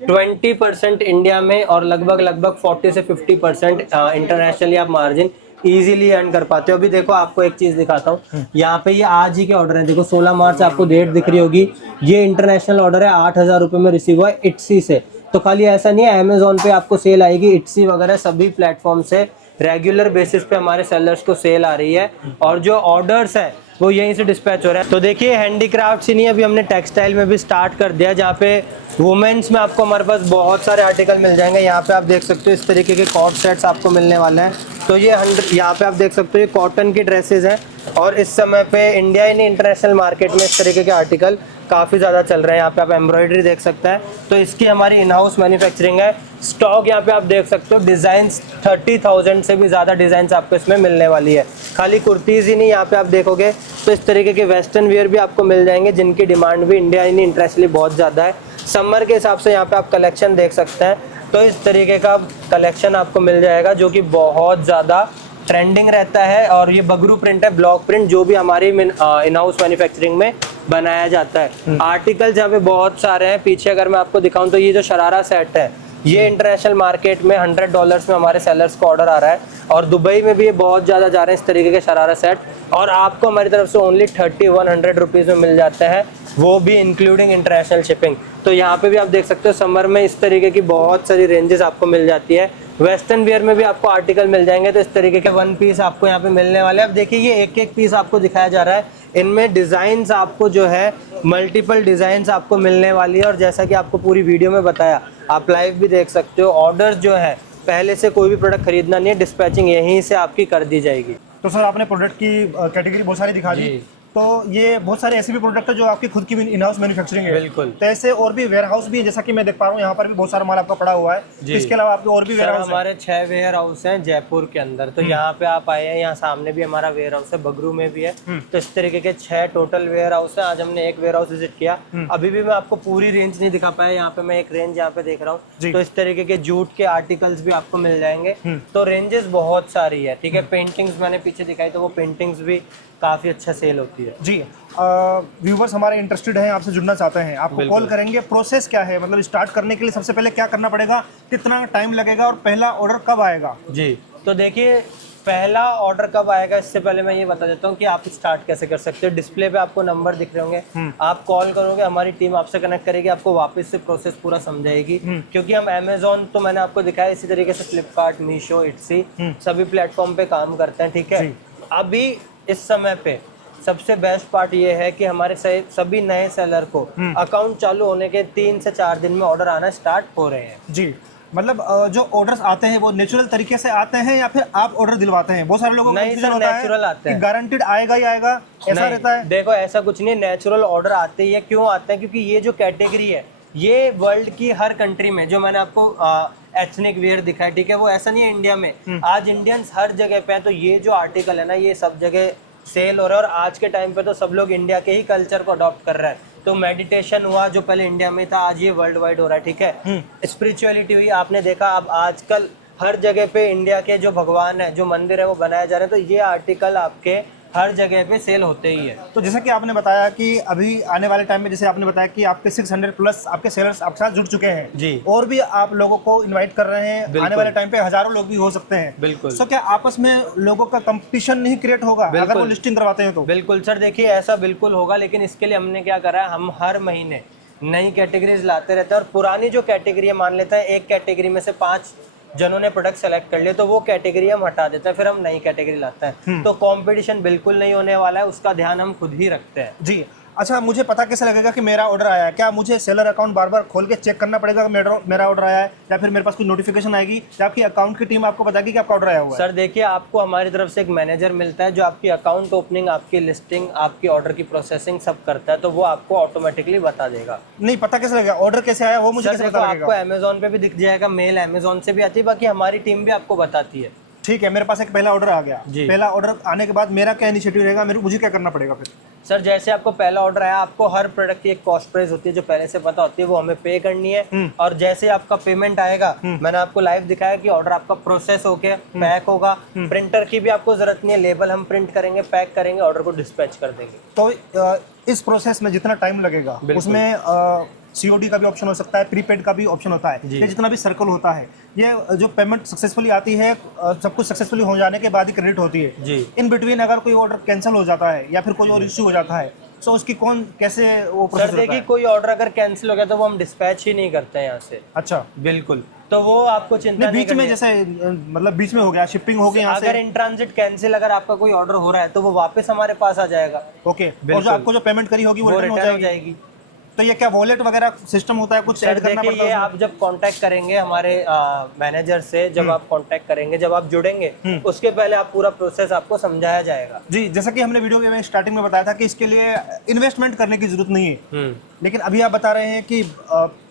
20% इंडिया में और लगभग 40 से 50% इंटरनेशनली आप मार्जिन इजीली अर्न कर पाते हो। अभी देखो आपको एक चीज दिखाता हूँ, यहाँ पे ये आज ही के ऑर्डर है। देखो 16 मार्च आपको डेट दिख रही होगी। ये इंटरनेशनल ऑर्डर है, 8,000 रुपए में रिसीव हुआ है इट्सी से। तो खाली ऐसा नहीं है, अमेजोन पे आपको सेल आएगी, इट्सी वगैरह सभी प्लेटफॉर्म से रेगुलर बेसिस पे हमारे सेलर्स को सेल आ रही है। और जो ऑर्डर्स है वो यहीं से डिस्पैच हो रहा है। तो देखिए हैंडीक्राफ्ट ही नहीं, अभी हमने टेक्सटाइल में भी स्टार्ट कर दिया, जहाँ पे वुमेन्स में आपको हमारे पास बहुत सारे आर्टिकल मिल जाएंगे। यहाँ पे आप देख सकते हो इस तरीके के कॉट सेट्स आपको मिलने वाले हैं। तो ये 100, यहाँ पे आप देख सकते हो ये कॉटन की ड्रेसेस हैं, और इस समय पे इंडिया ही नहीं इंटरनेशनल मार्केट में इस तरीके के आर्टिकल काफ़ी ज़्यादा चल रहे हैं। यहाँ पे आप एम्ब्रॉयडरी देख सकते हैं, तो इसकी हमारी इन हाउस मैन्युफैक्चरिंग है। स्टॉक यहाँ पे आप देख सकते हो, डिज़ाइंस 30,000 से भी ज़्यादा डिज़ाइंस आपको इसमें मिलने वाली है। खाली कुर्तीज़ ही नहीं, यहाँ पे आप देखोगे तो इस तरीके के वेस्टर्न वियर भी आपको मिल जाएंगे, जिनकी डिमांड भी इंडिया ही नहीं इंटरनेशनली बहुत ज़्यादा है। समर के हिसाब से यहाँ पे आप कलेक्शन देख सकते हैं, तो इस तरीके का कलेक्शन आपको मिल जाएगा जो कि बहुत ज़्यादा ट्रेंडिंग रहता है। और ये बगरू प्रिंट है, ब्लॉक प्रिंट, जो भी हमारी इन हाउस मैन्युफैक्चरिंग में बनाया जाता है। आर्टिकल जहाँ पे बहुत सारे हैं, पीछे अगर मैं आपको दिखाऊं तो ये जो शरारा सेट है, ये इंटरनेशनल मार्केट में $100 में हमारे सेलर्स को ऑर्डर आ रहा है, और दुबई में भी ये बहुत ज़्यादा जा रहे हैं इस तरीके के शरारा सेट, और आपको हमारी तरफ से ओनली 3100 रुपीज़ में मिल जाते हैं, वो भी इंक्लूडिंग इंटरनेशनल शिपिंग। तो यहाँ पे भी आप देख सकते हो समर में इस तरीके की बहुत सारी रेंजेस आपको मिल जाती है। वेस्टर्न वियर में भी आपको आर्टिकल मिल जाएंगे, तो इस तरीके के 1 पीस आपको यहाँ पे मिलने वाले हैं। अब देखिए ये एक पीस आपको दिखाया जा रहा है, इनमें डिज़ाइंस आपको जो है मल्टीपल डिज़ाइंस आपको मिलने वाली है, और जैसा कि आपको पूरी वीडियो में बताया, आप लाइव भी देख सकते हो। ऑर्डर्स जो है पहले से कोई भी प्रोडक्ट खरीदना नहीं है, डिस्पैचिंग यहीं से आपकी कर दी जाएगी। तो सर आपने प्रोडक्ट की कैटेगरी बहुत सारी दिखा दी, तो ये बहुत सारे ऐसे भी प्रोडक्ट है जो आपकी खुद की इन हाउस मैन्युफैक्चरिंग है। बिल्कुल। तो ऐसे और भी वेयर हाउस भी है, जैसा कि मैं देख पा रहा हूँ यहाँ पर भी बहुत सारा माल आपका पड़ा हुआ है। इसके अलावा आपके और भी वेयर हाउस हमारे 6 वेयर हाउस हैं जयपुर के अंदर। तो यहाँ पे आप आए हैं, यहाँ सामने भी हमारा वेयर हाउस है, बगरू में भी है। तो इस तरीके के 6 टोटल वेयर हाउस है। आज हमने एक वेयर हाउस विजिट किया। अभी भी मैं आपको पूरी रेंज नहीं दिखा पाया, यहाँ पे मैं एक रेंज यहाँ पे देख रहा हूँ। तो इस तरीके के जूट के आर्टिकल्स भी आपको मिल जाएंगे। तो रेंजेस बहुत सारी है, ठीक है। पेंटिंग्स मैंने पीछे दिखाई, तो वो पेंटिंग्स भी काफी अच्छा सेल होती है जी। व्यूवर्स हमारे इंटरेस्टेड हैं, आपसे जुड़ना चाहते हैं, आपको कॉल करेंगे। प्रोसेस क्या है, मतलब स्टार्ट करने के लिए सबसे पहले क्या करना पड़ेगा, कितना टाइम लगेगा, और पहला ऑर्डर कब आएगा? जी, तो देखिए पहला ऑर्डर कब आएगा, इससे पहले मैं ये बता देता हूँ कि आप स्टार्ट कैसे कर सकते हो। डिस्प्ले पे आपको नंबर दिख रहे होंगे, आप कॉल करोगे, हमारी टीम आपसे कनेक्ट करेगी, आपको वापस से प्रोसेस पूरा समझाएगी। क्योंकि हम अमेजोन, तो मैंने आपको दिखाया, इसी तरीके से फ्लिपकार्ट, मीशो, इट्सी सभी प्लेटफॉर्म पे काम करते हैं, ठीक है। अभी इस समय पे सबसे बेस्ट पार्ट ये है कि हमारे सभी नए सेलर को अकाउंट चालू होने के 3 से 4 दिन में ऑर्डर आना स्टार्ट हो रहे हैं। जी, मतलब जो ऑर्डर्स आते हैं वो नेचुरल तरीके से आते हैं या फिर आप ऑर्डर दिलवाते हैं? बहुत सारे लोगों को नहीं सर, नेचुरल आते हैं। गारंटीड आएगा ही आएगा, ऐसा रहता है? देखो ऐसा कुछ नहीं, नेचुरल ऑर्डर आते ही है। क्यों आते हैं? क्योंकि ये जो कैटेगरी है, ये वर्ल्ड की हर कंट्री में, जो मैंने आपको एथनिक वेयर दिखाया, ठीक है, वो ऐसा नहीं है इंडिया में। आज इंडियंस हर जगह पे है, तो ये जो आर्टिकल है ना, ये सब जगह सेल हो रहा है। और आज के टाइम पे तो सब लोग इंडिया के ही कल्चर को अडॉप्ट कर रहा है। तो मेडिटेशन हुआ जो पहले इंडिया में था, आज ये वर्ल्ड वाइड हो रहा है, ठीक है। स्पिरिचुअलिटी हुई, आपने देखा अब आजकल हर जगह पे इंडिया के जो भगवान है, जो मंदिर है, वो बनाए जा रहे हैं। तो ये आर्टिकल आपके हर जगह पे सेल होते ही है। तो जैसा कि आपने बताया कि अभी आने वाले टाइम में, जैसे आपने बताया कि आपके 600 प्लस आपके सेलर्स आपके साथ जुड़ चुके हैं जी, और भी आप लोगों को इनवाइट कर रहे हैं। आने वाले टाइम पे हजारों लोग भी हो सकते हैं। बिल्कुल। तो क्या आपस में लोगों का कंपटीशन नहीं क्रिएट होगा अगर वो लिस्टिंग करवाते हैं? तो बिल्कुल सर, देखिए ऐसा बिल्कुल होगा, लेकिन इसके लिए हमने क्या करा है, हम हर महीने नई कैटेगरीज लाते रहते हैं। और पुरानी जो कैटेगरी है, मान लेते हैं एक कैटेगरी में से 5 जनों ने प्रोडक्ट सेलेक्ट कर लिए, तो वो कैटेगरी हम हटा देते हैं, फिर हम नई कैटेगरी लाते हैं। तो कंपटीशन बिल्कुल नहीं होने वाला है, उसका ध्यान हम खुद ही रखते हैं। जी। अच्छा, मुझे पता कैसे लगेगा कि मेरा ऑर्डर आया है? क्या मुझे सेलर अकाउंट बार बार खोल के चेक करना पड़ेगा कि मेरा ऑर्डर आया है, या फिर मेरे पास कोई नोटिफिकेशन आएगी, या आपकी अकाउंट की टीम आपको बताएगी कि आपका ऑर्डर आया हुआ है? सर देखिए, आपको हमारी तरफ से एक मैनेजर मिलता है जो आपकी अकाउंट ओपनिंग, आपकी लिस्टिंग, आपकी ऑर्डर की प्रोसेसिंग सब करता है, तो वो आपको ऑटोमेटिकली बता देगा। नहीं, पता कैसे लगेगा ऑर्डर कैसे आया, वो मुझे कैसे पता लगेगा? आपको अमेजोन पे भी दिख जाएगा, मेल अमेजोन से भी आती है, बाकी हमारी टीम भी आपको बताती है। ठीक है, मेरे पास एक पहला ऑर्डर आ गया। पहला ऑर्डर आने के बाद मेरा क्या इनिशिएटिव रहेगा, मुझे क्या करना पड़ेगा फिर? सर जैसे आपको पहला ऑर्डर आया, आपको हर प्रोडक्ट की एक कॉस्ट प्राइस होती है जो पहले से पता होती है, वो हमें पे करनी है। और जैसे आपका पेमेंट आएगा, मैंने आपको लाइव दिखाया कि ऑर्डर आपका प्रोसेस होके पैक होगा। प्रिंटर की भी आपको जरूरत नहीं है, लेबल हम प्रिंट करेंगे, पैक करेंगे, ऑर्डर को डिस्पैच कर देंगे। तो इस प्रोसेस में जितना टाइम लगेगा, उसमें COD का भी ऑप्शन हो सकता है, प्रीपेड का भी ऑप्शन होता है। ये जितना भी सर्कल होता है, ये जो पेमेंट सक्सेसफुली आती है, सब कुछ सक्सेसफुली हो जाने के बाद ही क्रेडिट होती है। इन बिटवीन अगर कोई ऑर्डर कैंसिल हो जाता है या फिर कोई और इश्यू हो जाता है, सो उसकी कौन कैसे वो सर प्रोसेस रहता देखिए है? कोई ऑर्डर अगर कैंसिल हो गया तो वो हम डिस्पैच ही नहीं करते हैं यहाँ से। अच्छा, बिल्कुल, तो वो आपको चिंता नहीं नहीं बीच में करनी है। जैसे मतलब बीच में हो गया, शिपिंग हो गई यहाँ अगर से, इन ट्रांजिट कैंसिल अगर आपका कोई ऑर्डर हो रहा है तो वो वापस हमारे पास आ जाएगा, ओके, और बिल्कुल। जो आपको जो पेमेंट करी होगी वो वो रिटर्न हो रिटर्न हो जाएगी। जाएगी। तो ये क्या वॉलेट वगैरह सिस्टम होता है, कुछ सर ऐड करना देखिए पड़ता ये है आप जब कांटेक्ट करेंगे हमारे मैनेजर से, जब आप कांटेक्ट करेंगे, जब आप जुड़ेंगे उसके पहले आप पूरा प्रोसेस आपको समझाया जाएगा। जी, जैसा कि हमने वीडियो में स्टार्टिंग में बताया था कि इसके लिए इन्वेस्टमेंट करने की जरूरत नहीं है, लेकिन अभी आप बता रहे हैं कि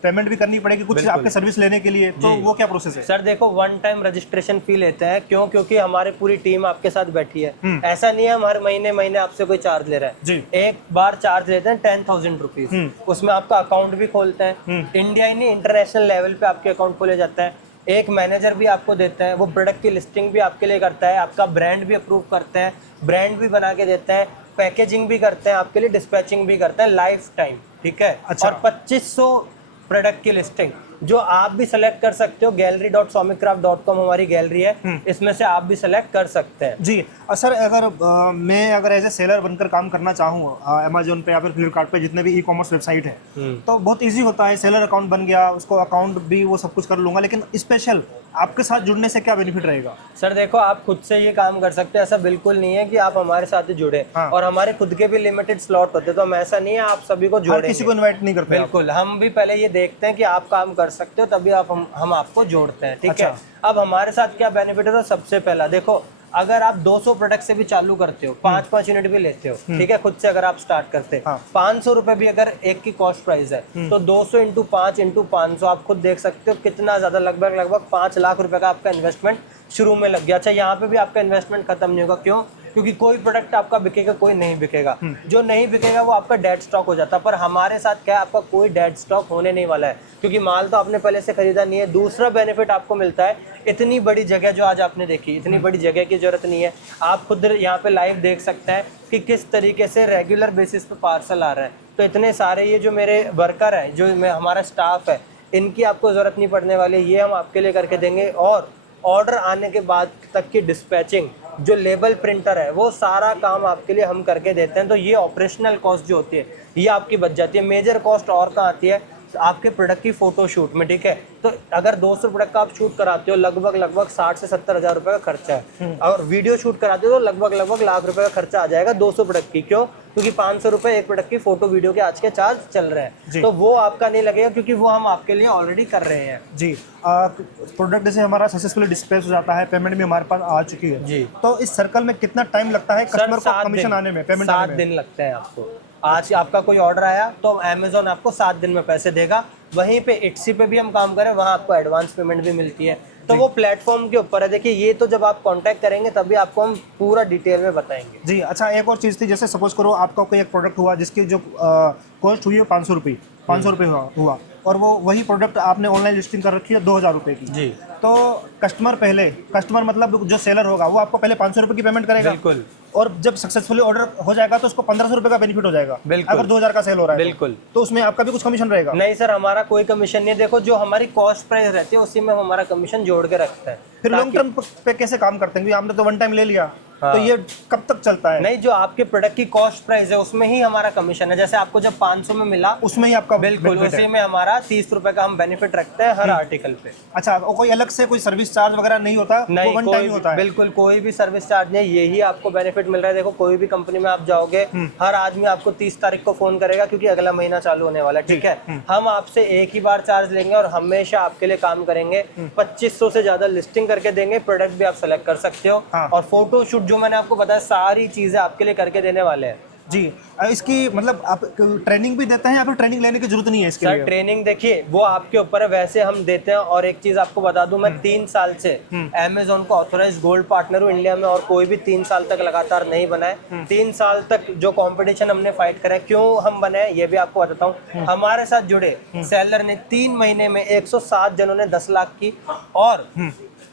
पेमेंट भी करनी पड़ेगी कुछ आपके सर्विस लेने के लिए, तो वो क्या प्रोसेस है? सर देखो वन टाइम रजिस्ट्रेशन फी लेते हैं, क्यों? क्योंकि हमारी पूरी टीम आपके साथ बैठी है। ऐसा नहीं है हम हर महीने महीने आपसे कोई चार्ज ले रहा है जी। एक बार चार्ज लेते हैं 10,000 रुपीज, उसमें आपका अकाउंट भी खोलते हैं, इंडिया ही नहीं इंटरनेशनल लेवल पे आपके अकाउंट खोले जाता है, एक मैनेजर भी आपको देते हैं, वो प्रोडक्ट की लिस्टिंग भी आपके लिए करता है, आपका ब्रांड भी अप्रूव करते हैं, ब्रांड भी बना के देते हैं, पैकेजिंग भी करते हैं आपके लिए, डिस्पैचिंग भी करते हैं लाइफ टाइम, ठीक है। अच्छा। और 2500 प्रोडक्ट की लिस्टिंग जो आप भी सेलेक्ट कर सकते हो, gallery.swamicraft.com हमारी गैलरी है, इसमें से आप भी सेलेक्ट कर सकते हैं। जी। सर अगर मैं अगर एज ए सेलर बनकर काम करना चाहूँ अमेजोन पे या फिर फ्लिपकार्ट पे, जितने भी ई कॉमर्स वेबसाइट है, तो बहुत इजी होता है, सेलर अकाउंट बन गया, उसको अकाउंट भी वो सब कुछ कर लूँगा, लेकिन स्पेशल आपके साथ जुड़ने से क्या बेनिफिट रहेगा? सर देखो आप खुद से ये काम कर सकते हैं, ऐसा बिल्कुल नहीं है कि आप हमारे साथ ही जुड़े। हाँ। और हमारे खुद के भी लिमिटेड स्लॉट होते हैं, तो हम ऐसा नहीं है आप सभी को हर जोड़ेंगे, किसी को इनवाइट नहीं करते आप? बिल्कुल। हम भी पहले ये देखते हैं कि आप काम कर सकते हो, तभी आप हम आपको जोड़ते हैं, ठीक अच्छा। है। अब हमारे साथ क्या बेनिफिट है, तो सबसे पहला देखो, अगर आप 200 प्रोडक्ट से भी चालू करते हो, 5-5 यूनिट भी लेते हो, ठीक है, खुद से अगर आप स्टार्ट करते हैं, हाँ। 500 रुपए भी अगर एक की कॉस्ट प्राइस है, तो 200 इंटू 5 इंटू 500 आप खुद देख सकते हो कितना ज्यादा, लगभग 5 लाख रुपए का आपका इन्वेस्टमेंट शुरू में लग गया। अच्छा, यहाँ पे भी आपका इन्वेस्टमेंट खत्म नहीं होगा, क्यों? क्योंकि कोई प्रोडक्ट आपका बिकेगा, कोई नहीं बिकेगा, जो नहीं बिकेगा वो आपका डेड स्टॉक हो जाता है। पर हमारे साथ क्या है, आपका कोई डेड स्टॉक होने नहीं वाला है, क्योंकि माल तो आपने पहले से खरीदा नहीं है। दूसरा बेनिफिट आपको मिलता है, इतनी बड़ी जगह जो आज आपने देखी, इतनी बड़ी जगह की जरूरत नहीं है। आप खुद यहाँ पे लाइव देख सकते हैं कि किस तरीके से रेगुलर बेसिस पे पार्सल आ रहा है। तो इतने सारे ये जो मेरे वर्कर हैं, जो हमारा स्टाफ है, इनकी आपको जरूरत नहीं पड़ने वाली, ये हम आपके लिए करके देंगे। और ऑर्डर आने के बाद तक की डिस्पैचिंग, जो लेबल प्रिंटर है, वो सारा काम आपके लिए हम करके देते हैं। तो ये ऑपरेशनल कॉस्ट जो होती है ये आपकी बच जाती है। मेजर कॉस्ट और कहाँ आती है, आपके प्रोडक्ट की फोटो शूट में, ठीक है। तो अगर 200 प्रोडक्ट का आप शूट कराते हो, लगभग 60 से 70 हज़ार रुपए का खर्चा है। और वीडियो शूट कराते हो तो लगभग लाख रुपए का खर्चा आ जाएगा 200 प्रोडक्ट की। क्यों? क्योंकि 500 रुपए एक प्रोडक्ट की फोटो वीडियो के आज के चार्ज चल रहे हैं, तो वो आपका नहीं लगेगा, क्योंकि वो हम आपके लिए ऑलरेडी कर रहे हैं। जी। प्रोडक्ट जैसे हमारा सक्सेसफुली डिस्पैच हो जाता है, पेमेंट भी हमारे पास आ चुकी है जी। तो इस सर्कल में कितना टाइम लगता है कस्टमर को कमीशन आने में, पेमेंट आने 7 में? दिन लगते हैं आपको। आज आपका कोई ऑर्डर आया तो अमेजोन आपको 7 दिन में पैसे देगा। वहीं पे इट्सी पे भी हम काम करें, वहाँ आपको एडवांस पेमेंट भी मिलती है। तो वो प्लेटफॉर्म के ऊपर है। देखिए ये तो जब आप कांटेक्ट करेंगे तभी आपको हम पूरा डिटेल में बताएंगे। जी। अच्छा, एक और चीज़ थी, जैसे सपोज करो आपका कोई एक प्रोडक्ट हुआ जिसकी जो कॉस्ट हुई है 500 रुपये, 500 रुपये हुआ, और वो वही प्रोडक्ट आपने ऑनलाइन लिस्टिंग कर रखी है 2000 रुपये की। जी। तो कस्टमर मतलब जो सेलर होगा वो आपको पहले 500 रुपये की पेमेंट करेगा, बिल्कुल। और जब सक्सेसफुली ऑर्डर हो जाएगा तो उसको 1500 रुपये का बेनिफिट हो जाएगा, बिल्कुल। अगर 2000 का सेल हो रहा है बिल्कुल। तो उसमें आपका भी कुछ कमीशन रहेगा? नहीं सर, हमारा कोई कमीशन नहीं है। देखो जो हमारी कॉस्ट प्राइस रहती है उसी में हम हमारा कमीशन जोड़ के रखते हैं। फिर लॉन्ग टर्म पे कैसे काम करते हैं? क्योंकि आपने तो वन टाइम ले लिया, तो ये कब तक चलता है? नहीं, जो आपके प्रोडक्ट की कॉस्ट प्राइस है उसमें ही हमारा कमीशन है। जैसे आपको जब 500 में मिला, उसमें ही आपका बिल्कुल benefit है। उसी में हमारा 30 रुपए का हम बेनिफिट रखते हैं हर आर्टिकल पे। अच्छा, और कोई अलग से कोई सर्विस चार्ज वगैरह नहीं होता? नहीं, वो वन टाइम ही होता है? बिल्कुल कोई भी सर्विस चार्ज नहीं, यही आपको बेनिफिट मिल रहा है। देखो कोई भी कंपनी में आप जाओगे, हर आदमी आपको 30 तारीख को फोन करेगा, क्योंकि अगला महीना चालू होने वाला है, ठीक है। हम आपसे एक ही बार चार्ज लेंगे और हमेशा आपके लिए काम करेंगे। 2500 से ज्यादा लिस्टिंग करके देंगे, प्रोडक्ट भी आप सेलेक्ट कर सकते हो। हाँ। और फोटो शूट जो मैंने आपको बताया, सारी चीजें आपके लिए करके देने वाले हैं। जी। इसकी मतलब आप ट्रेनिंग भी देते हैं या फिर ट्रेनिंग लेने की जरूरत नहीं है इसके सर लिए? ट्रेनिंग देखिए वो आपके ऊपर है, वैसे हम देते हैं। और एक चीज आपको बता दूं, मैं 3 साल से अमेजोन को ऑथोराइज गोल्ड पार्टनर हूं इंडिया में, और कोई भी 3 साल तक लगातार नहीं बना है। 3 साल तक जो कंपटीशन हमने फाइट करा है, क्यों हम बने हैं ये भी आपको बताता हूँ। हमारे साथ जुड़े सेलर ने 3 महीने में 107 जनों ने 10 लाख की, और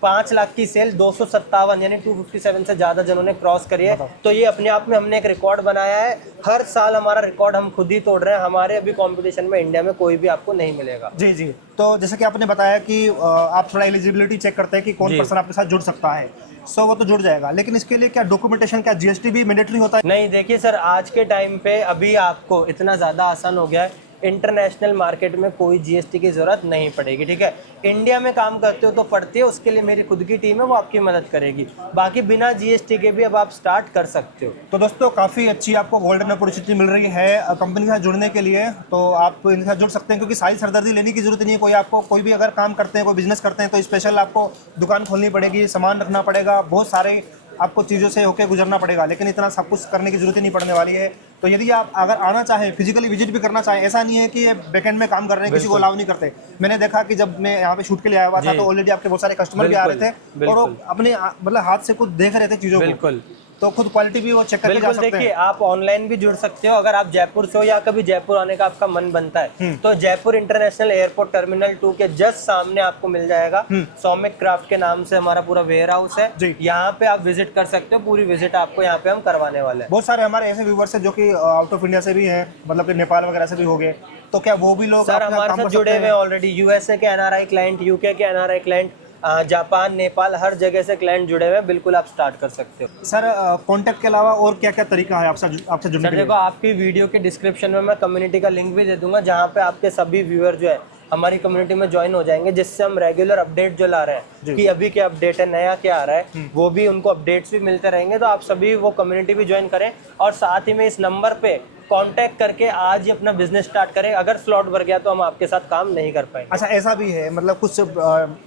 5 लाख की सेल 257 यानी 257 से ज्यादा जनों ने क्रॉस करी है। तो ये अपने आप में हमने एक रिकॉर्ड बनाया है। हर साल हमारा रिकॉर्ड हम खुद ही तोड़ रहे हैं। हमारे अभी कंपटीशन में इंडिया में कोई भी आपको नहीं मिलेगा। जी जी। तो जैसे कि आपने बताया कि आप थोड़ा एलिजिबिलिटी चेक करते हैं कि कौन पर्सन आपके साथ जुड़ सकता है, सो वो तो जुड़ जाएगा, लेकिन इसके लिए क्या डॉक्यूमेंटेशन, क्या जीएसटी भी मैंडेटरी होता है? नहीं, देखिए सर, आज के टाइम पे अभी आपको इतना ज़्यादा आसान हो गया है, इंटरनेशनल मार्केट में कोई जीएसटी की ज़रूरत नहीं पड़ेगी, ठीक है। इंडिया में काम करते हो तो पड़ती है, उसके लिए मेरी खुद की टीम है, वो आपकी मदद करेगी। बाकी बिना जीएसटी के भी अब आप स्टार्ट कर सकते हो। तो दोस्तों काफ़ी अच्छी आपको गोल्डन अपॉर्चुनिटी मिल रही है कंपनी के साथ जुड़ने के लिए, तो आप इनके साथ जुड़ सकते हैं, क्योंकि सारी सरदर्दी लेने की जरूरत नहीं है। कोई आपको कोई भी अगर काम करते हैं, कोई बिजनेस करते हैं, तो स्पेशल आपको दुकान खोलनी पड़ेगी, सामान रखना पड़ेगा, बहुत सारे आपको चीज़ों से होकर गुजरना पड़ेगा, लेकिन इतना सब कुछ करने की जरूरत ही नहीं पड़ने वाली है। तो यदि आप अगर आना चाहें, फिजिकली विजिट भी करना चाहें, ऐसा नहीं है कि ये बैकएंड में काम कर रहे हैं, किसी को अलाउ नहीं करते। मैंने देखा कि जब मैं यहाँ पे शूट के लिए आया हुआ था, तो ऑलरेडी आपके बहुत सारे कस्टमर भी आ रहे थे और वो अपने मतलब हाथ से कुछ देख रहे थे चीज़ों को, बिल्कुल, तो खुद क्वालिटी भी वो चेक करके जा सकते हैं। देखिए, आप ऑनलाइन भी जुड़ सकते हो। अगर आप जयपुर से हो या कभी जयपुर आने का आपका मन बनता है, तो जयपुर इंटरनेशनल एयरपोर्ट टर्मिनल 2 के जस्ट सामने आपको मिल जाएगा। सौमिक क्राफ्ट के नाम से हमारा पूरा वेयर हाउस है, यहाँ पे आप विजिट कर सकते हो। पूरी विजिट आपको यहाँ पे हम करवाने वाले हैं। बहुत सारे हमारे ऐसे व्यूवर्स हैं जो कि आउट ऑफ इंडिया से भी हैं, मतलब कि नेपाल वगैरह से भी हो गए, तो क्या वो भी लोग सर हमारे साथ जुड़े हुए ऑलरेडी? यूएसए के एनआरआई क्लाइंट, यूके के एनआरआई क्लाइंट, जापान, नेपाल, हर जगह से क्लाइंट जुड़े हुए हैं। बिल्कुल आप स्टार्ट कर सकते हो। सर कांटेक्ट के अलावा और क्या क्या तरीका है आपसे जुड़ने के लिए? देखो, आपकी वीडियो के डिस्क्रिप्शन में मैं कम्युनिटी का लिंक भी दे दूंगा, जहाँ पे आपके सभी व्यूअर जो है हमारी कम्युनिटी में ज्वाइन हो जाएंगे, जिससे हम रेगुलर अपडेट जो ला रहे हैं कि अभी क्या अपडेट है, नया क्या आ रहा है, वो भी उनको अपडेट्स भी मिलते रहेंगे। तो आप सभी वो कम्युनिटी भी ज्वाइन करें और साथ ही में इस नंबर पे कांटेक्ट करके आज ही अपना बिजनेस स्टार्ट करें। अगर स्लॉट भर गया तो हम आपके साथ काम नहीं कर पाएंगे। अच्छा, ऐसा भी है, मतलब कुछ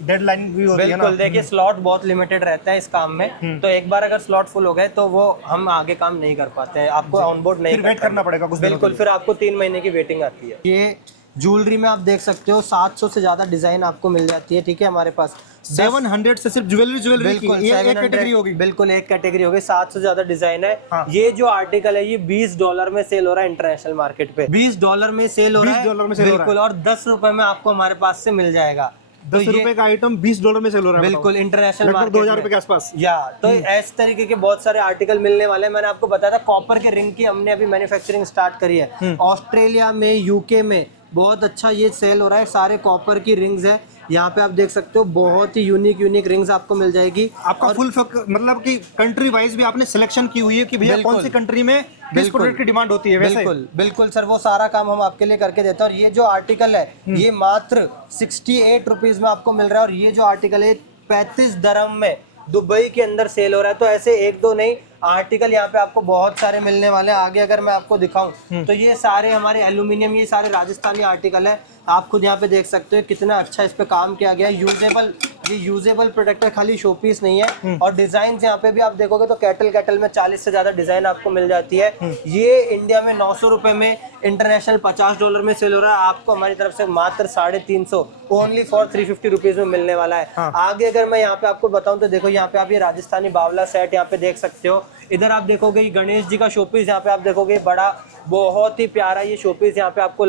डेडलाइन भी होती है ना? बिल्कुल, देखिए स्लॉट बहुत लिमिटेड रहता है इस काम में, तो एक बार अगर स्लॉट फुल हो गए तो वो हम आगे काम नहीं कर पाते हैं, आपको ऑनबोर्ड नहीं वेट करना पड़ेगा कुछ। बिल्कुल, फिर आपको 3 महीने की वेटिंग आती है। ये ज्वेलरी में आप देख सकते हो 700 से ज्यादा डिजाइन आपको मिल जाती है, ठीक है। हमारे पास 700 से सिर्फ ज्वेलरी की ये एक कैटेगरी होगी? बिल्कुल, एक कैटेगरी होगी। 700 से ज्यादा डिजाइन है। हाँ। ये जो आर्टिकल है ये $20 में सेल हो रहा है इंटरनेशनल मार्केट पे। $20 में सेल हो रहा है, बिल्कुल, और 10 रुपए में आपको हमारे पास से मिल जाएगा। 10 रुपए का आइटम $20 में सेल हो रहा है, बिल्कुल, इंटरनेशनल मार्केट 2000 रुपए के आसपास। या तो इस तरीके के बहुत सारे आर्टिकल मिलने वाले हैं। मैंने आपको बताया था कॉपर के रिंग की हमने अभी मैन्युफैक्चरिंग स्टार्ट करी है। ऑस्ट्रेलिया में, यूके में बहुत अच्छा ये सेल हो रहा है। सारे कॉपर की रिंग्स है, यहाँ पे आप देख सकते हो। बहुत ही यूनिक रिंग्स आपको मिल जाएगी। आपका फुल मतलब कि कंट्री वाइज भी आपने सिलेक्शन की हुई है कि भैया कौन सी कंट्री में किस प्रोडक्ट की डिमांड होती है? वैसे बिल्कुल सर, वो सारा काम हम आपके लिए करके देते हैं। और ये जो आर्टिकल है ये मात्र 68 रुपीज में आपको मिल रहा है। और ये जो आर्टिकल है 35 दिरहम में दुबई के अंदर सेल हो रहा है। तो ऐसे एक दो नहीं आर्टिकल यहाँ पे आपको बहुत सारे मिलने वाले हैं। आगे अगर मैं आपको दिखाऊं तो ये सारे हमारे एल्यूमिनियम, ये सारे राजस्थानी आर्टिकल है। आप खुद यहाँ पे देख सकते हो कितना अच्छा इस पे काम किया गया है। ये यूजेबल प्रोडक्ट है, खाली शो पीस नहीं है। और डिजाइन यहाँ पे भी आप देखोगे तो कैटल में 40 से ज्यादा डिजाइन आपको मिल जाती है। ये इंडिया में 900 रुपए में, इंटरनेशनल $50 में सेल हो रहा है। आपको हमारी तरफ से मात्र 350 ओनली फॉर 350 रुपीज में मिलने वाला है। आगे अगर मैं यहाँ पे आपको बताऊं तो देखो, यहाँ पे आप ये राजस्थानी बावला सेट यहाँ पे देख सकते हो। इधर आप देखोगे ये गणेश जी का शोपीस, यहाँ पे आप देखोगे बड़ा बहुत ही प्यारा ये शोपीस यहाँ पे आपको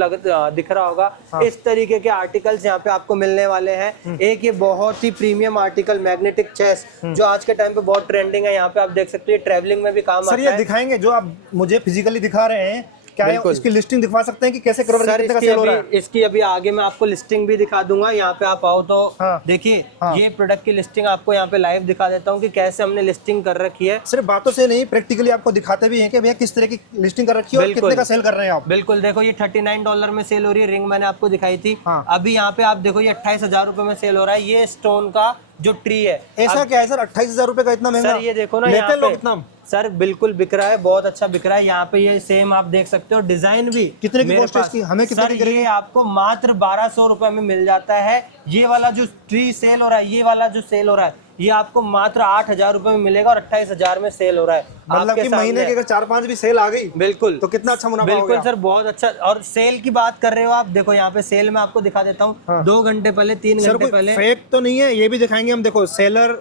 दिख रहा होगा। इस तरीके के आर्टिकल्स यहाँ पे आपको मिलने वाले हैं। एक ये बहुत ही प्रीमियम आर्टिकल मैग्नेटिक चेस, जो आज के टाइम पे बहुत ट्रेंडिंग है। यहाँ पे आप देख सकते हो ये ट्रैवलिंग में भी काम आता है। ये दिखाएंगे जो आप मुझे फिजिकली दिखा रहे हैं, क्या है इसकी लिस्टिंग दिखा सकते हैं कि कैसे करोड़ सर, इसकी अभी आगे मैं आपको लिस्टिंग भी दिखा दूंगा। यहाँ पे आप आओ तो देखिए, ये प्रोडक्ट की लिस्टिंग आपको यहाँ पे लाइव दिखा देता हूँ कि कैसे हमने लिस्टिंग कर रखी है। सिर्फ बातों से नहीं, प्रैक्टिकली आपको दिखाते भी हैं कि भैया किस तरह की लिस्टिंग कर रखी है और कितने का सेल कर रहे हैं आप। बिल्कुल, देखो ये $39 में सेल हो रही है। रिंग मैंने आपको दिखाई थी। अभी यहाँ पे आप देखो ये 28,000 रुपए में सेल हो रहा है। ये स्टोन का जो ट्री है। ऐसा क्या है सर, 28,000 रुपए का इतना महंगा? सर ये देखो ना, यहाँ पे इतना सर बिल्कुल बिक रहा है, बहुत अच्छा बिक रहा है। यहाँ पे ये सेम आप देख सकते हो, डिजाइन भी कितने की कॉस्ट है इसकी? हमें कितने की ये आपको मात्र 1200 रुपए में मिल जाता है। ये वाला जो ट्री सेल हो रहा है, ये वाला जो सेल हो रहा है, ये आपको मात्र 8,000 रुपए में मिलेगा और 28,000 में सेल हो रहा है। मतलब कि महीने के अगर 4-5 भी सेल आ गई, बिल्कुल, तो कितना अच्छा मुनाफा होगा। बिल्कुल सर, बहुत अच्छा। और सेल की बात कर रहे हो आप, देखो यहाँ पे सेल में आपको दिखा देता हूँ। 2 घंटे पहले, 3 घंटे पहले। फेक तो नहीं है, ये भी दिखाएंगे हम। देखो सेलर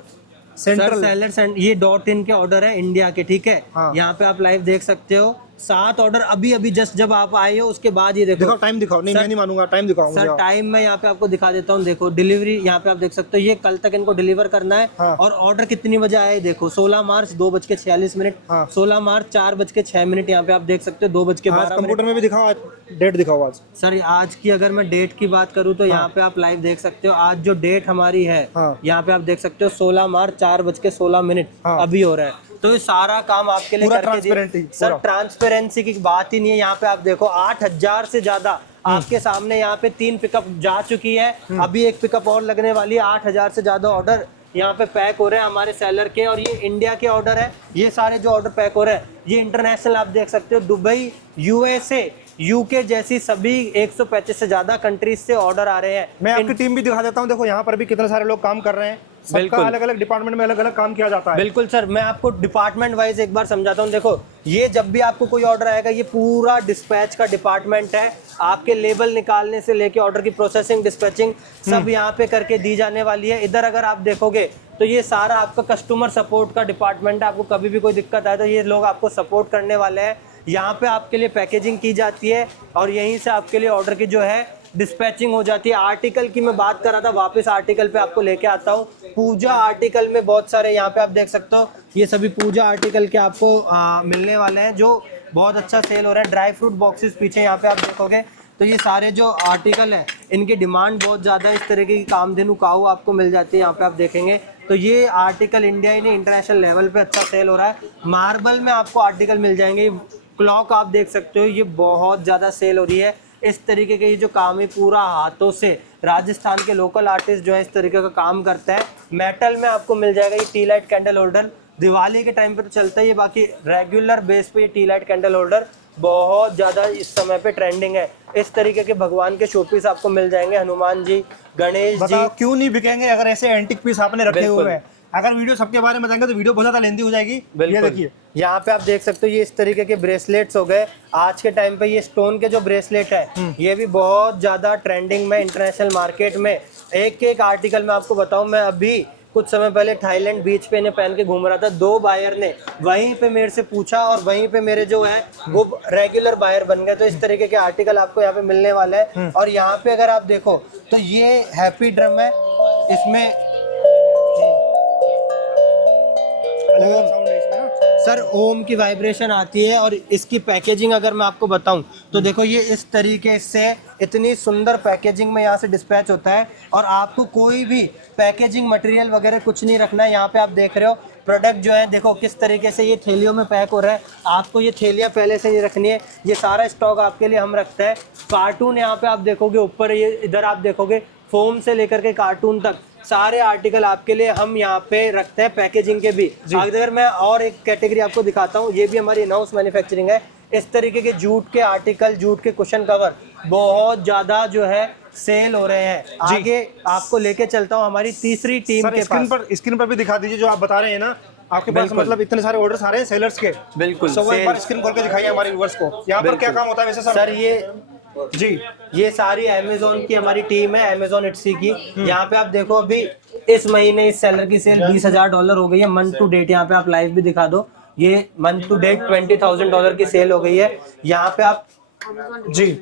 सेंट्रल, ये .in के ऑर्डर है इंडिया के, ठीक है। यहाँ पे आप लाइव देख सकते हो। 7 ऑर्डर अभी अभी जस्ट जब आप आए हो उसके बाद ये देखो। दिखाओ टाइम दिखाओ। नहीं मैं नहीं मानूंगा, टाइम दिखाओ मुझे सर आप। टाइम मैं यहाँ पे आपको दिखा देता हूँ। देखो डिलीवरी यहाँ पे आप देख सकते हो, ये कल तक इनको डिलीवर करना है। हाँ। और ऑर्डर कितनी बजे आए देखो, 16 मार्च 2:46, हाँ। 16 मार्च 4:06, यहाँ पे आप देख सकते हो 2:12। कंप्यूटर में भी दिखाओ, आज डेट दिखाओ आज। सर आज की अगर मैं डेट की बात करूँ तो यहाँ पे आप लाइव देख सकते हो। आज जो डेट हमारी है हाँ। यहाँ पे आप देख सकते हो 16 मार्च 4:16 हाँ। अभी हो रहा है। तो ये सारा काम आपके लिए पूरा करके ट्रांसपेरेंट ही, सर पूरा। ट्रांसपेरेंसी की बात ही नहीं है। यहाँ पे आप देखो 8000 से ज्यादा आपके सामने यहाँ पे 3 पिकअप जा चुकी है, अभी एक पिकअप और लगने वाली है। 8000 से ज्यादा ऑर्डर यहाँ पे पैक हो रहे हैं हमारे सेलर के, और ये इंडिया के ऑर्डर है। ये सारे जो ऑर्डर पैक हो रहे हैं ये इंटरनेशनल आप देख सकते हो, दुबई, यूएसए, यूके जैसी सभी 135 से ज्यादा कंट्रीज से ऑर्डर आ रहे हैं। मैं आपकी टीम भी दिखा देता हूँ। देखो यहाँ पर भी कितने सारे लोग काम कर रहे हैं। सबका बिल्कुल। अलग अलग डिपार्टमेंट में अलग अलग काम किया जाता है। बिल्कुल सर, मैं आपको डिपार्टमेंट वाइज एक बार समझाता हूँ। देखो ये जब भी आपको कोई ऑर्डर आएगा, ये पूरा डिस्पैच का डिपार्टमेंट है। आपके लेबल निकालने से लेके ऑर्डर की प्रोसेसिंग, डिस्पैचिंग सब यहाँ पे करके दी जाने वाली है। इधर अगर आप देखोगे तो ये सारा आपका कस्टमर सपोर्ट का डिपार्टमेंट है। आपको कभी भी कोई दिक्कत आए तो ये लोग आपको सपोर्ट करने वाले हैं। यहाँ पे आपके लिए पैकेजिंग की जाती है और यहीं से आपके लिए ऑर्डर की जो है डिस्पैचिंग हो जाती है। आर्टिकल की मैं बात कर रहा था, वापस आर्टिकल पे आपको लेके आता हूँ। पूजा आर्टिकल में बहुत सारे यहाँ पे आप देख सकते हो, ये सभी पूजा आर्टिकल के आपको मिलने वाले हैं जो बहुत अच्छा सेल हो रहा है। ड्राई फ्रूट बॉक्सेस पीछे यहाँ पे आप देखोगे तो ये सारे जो आर्टिकल हैं इनकी डिमांड बहुत ज़्यादा है। इस तरीके की कामधेनु काऊ आपको मिल जाती है यहाँ पे आप देखेंगे। तो ये आर्टिकल इंडिया ही नहीं इंटरनेशनल लेवल पे अच्छा सेल हो रहा है। मार्बल में आपको आर्टिकल मिल जाएंगे। क्लॉक आप देख सकते हो, ये बहुत ज़्यादा सेल हो रही है। इस तरीके के ये जो काम है पूरा हाथों से राजस्थान के लोकल आर्टिस्ट जो है इस तरीके का काम करता है। मेटल में आपको मिल जाएगा ये T light candle holder. Diwali के टाइम पे तो चलता ही है, बाकी रेगुलर बेस पे ये टी लाइट कैंडल होल्डर बहुत ज़्यादा इस समय पे ट्रेंडिंग है। इस तरीके के भगवान के शोपीस आपको मिल जाएंगे, हनुमान जी, गणेश जी। बताओ क्यों नहीं बिकेंगे अगर ऐसे एंटिक पीस आपने रखे हुए हैं। अगर वीडियो सबके बारे में बताएंगे तो वीडियो बहुत ज्यादा लेंदी हो जाएगी। ये देखिए यहाँ पे आप देख सकते हो, ये इस तरीके के ब्रेसलेट्स हो गए। आज के टाइम पे ये स्टोन के जो ब्रेसलेट है ये भी बहुत ज्यादा ट्रेंडिंग में इंटरनेशनल मार्केट में। एक एक आर्टिकल मैं आपको बताऊं, मैं अभी कुछ समय पहले थाईलैंड बीच पे इन्हें पहन के घूम रहा था। 2 बायर ने वहीं पे मेरे से पूछा और वहीं पे मेरे जो है वो रेगुलर बायर बन गए। तो इस तरीके के आर्टिकल आपको यहाँ पे मिलने वाला है। और यहाँ पे अगर आप देखो तो ये हैप्पी ड्रम है, इसमें अलग साउंड है इसमें ना। सर ओम की वाइब्रेशन आती है। और इसकी पैकेजिंग अगर मैं आपको बताऊं तो देखो ये इस तरीके से इतनी सुंदर पैकेजिंग में यहाँ से डिस्पैच होता है। और आपको कोई भी पैकेजिंग मटेरियल वगैरह कुछ नहीं रखना है। यहाँ पे आप देख रहे हो प्रोडक्ट जो है, देखो किस तरीके से ये थैलियों में पैक हो रहा है। आपको ये थैलियाँ पहले से नहीं रखनी है, ये सारा स्टॉक आपके लिए हम रखते हैं। कार्टून यहाँ पे आप देखोगे ऊपर, ये इधर आप देखोगे फोम से लेकर के कार्टून तक सारे आर्टिकल आपके लिए हम यहाँ पे रखते हैं पैकेजिंग के भी। अगर मैं और एक कैटेगरी आपको दिखाता हूँ, ये भी हमारी इन हाउस मैन्युफैक्चरिंग है। इस तरीके के जूट के आर्टिकल, जूट के कुशन कवर बहुत ज्यादा जो है सेल हो रहे हैं। आगे आपको लेके चलता हूँ हमारी तीसरी टीम के पास। स्क्रीन पर भी दिखा दीजिए जो आप बता रहे हैं ना। आपके पास मतलब इतने सारे ऑर्डर्स आ रहे हैं सेलर्स के। बिल्कुल, सो एक बार स्क्रीन खोल के दिखाइए हमारे व्यूअर्स को। यहाँ पर क्या काम होता है वैसे सर? ये जी ये सारी अमेज़न की हमारी टीम है, अमेज़न इट्सी की। यहाँ पे आप देखो अभी इस महीने इस सेलर की सेल $20,000 हो गई है मंथ टू डेट। यहाँ पे आप लाइव भी दिखा दो, ये मंथ टू डेट $20,000 की सेल हो गई है। यहाँ पे आप जी,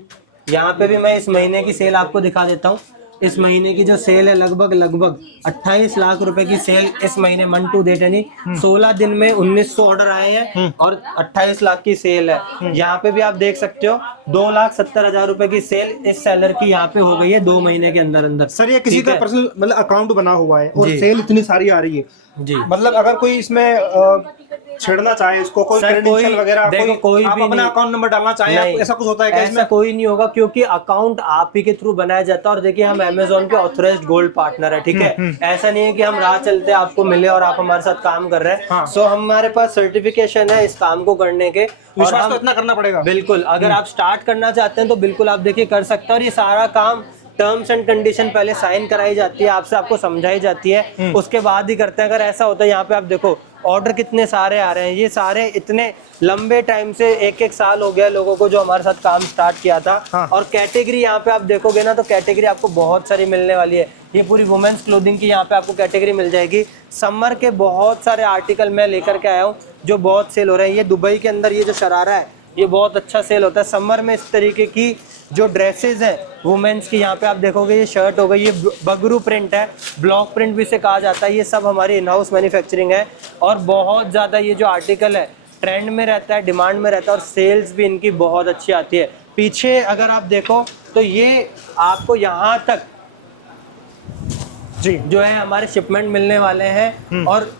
यहाँ पे भी मैं इस महीने की सेल आपको दिखा देता हूँ। इस महीने की जो सेल है लगभग 28 लाख रुपए की सेल इस महीने मंथ टू डेट, यानी 16 दिन में 1900 ऑर्डर आए हैं और 28 लाख की सेल है। यहाँ पे भी आप देख सकते हो 2,70,000 रुपए की सेल इस सेलर की यहाँ पे हो गई है 2 महीने के अंदर अंदर। सर ये किसी का पर्सनल मतलब अकाउंट बना हुआ है और जी। सेल इतनी सारी आ रही है जी, मतलब अगर कोई इसमें छेड़ना चाहे इसको, कोई क्रेडेंशियल वगैरह, कोई आप अपना अकाउंट नंबर डालना चाहे, ऐसा कुछ होता है क्या ऐसा इसमें? कोई नहीं होगा, क्योंकि अकाउंट आप ही के थ्रू बनाया जाता है। और देखिए हम अमेज़न के ऑथराइज्ड गोल्ड पार्टनर है, ठीक है। ऐसा नहीं है कि हम राह चलते आपको मिले और आप हमारे साथ काम कर रहे हैं। सो हमारे पास सर्टिफिकेशन है इस काम को करने के। और विश्वास तो इतना करना पड़ेगा। बिल्कुल, अगर आप स्टार्ट करना चाहते हैं तो बिल्कुल आप देखिए कर सकते हैं। और ये सारा काम टर्म्स एंड कंडीशन पहले साइन कराई जाती है, आपसे आपको समझाई जाती है, उसके बाद ही करते हैं। अगर ऐसा होता है, यहाँ पे आप देखो ऑर्डर कितने सारे आ रहे हैं। ये सारे इतने लंबे टाइम से 1-1 साल हो गया लोगों को जो हमारे साथ काम स्टार्ट किया था। और कैटेगरी यहाँ पे आप देखोगे ना तो कैटेगरी आपको बहुत सारी मिलने वाली है। ये पूरी वुमेन्स क्लोथिंग की यहाँ पे आपको कैटेगरी मिल जाएगी। समर के बहुत सारे आर्टिकल मैं लेकर के आया हूँ जो बहुत सेल हो रहे हैं। ये दुबई के अंदर ये जो शरारा है ये बहुत अच्छा सेल होता है समर में। इस तरीके की जो ड्रेसेस है वुमेन्स की, यहाँ पे आप देखोगे ये शर्ट हो गई, ये बगरू प्रिंट है, ब्लॉक प्रिंट भी इसे कहा जाता है, ये सब हमारी इन हाउस मैन्युफैक्चरिंग है। और बहुत ज़्यादा ये जो आर्टिकल है ट्रेंड में रहता है, डिमांड में रहता है, और सेल्स भी इनकी बहुत अच्छी आती है। पीछे अगर आप देखो तो ये आपको यहाँ तक जी जो है हमारे शिपमेंट मिलने वाले हैं। और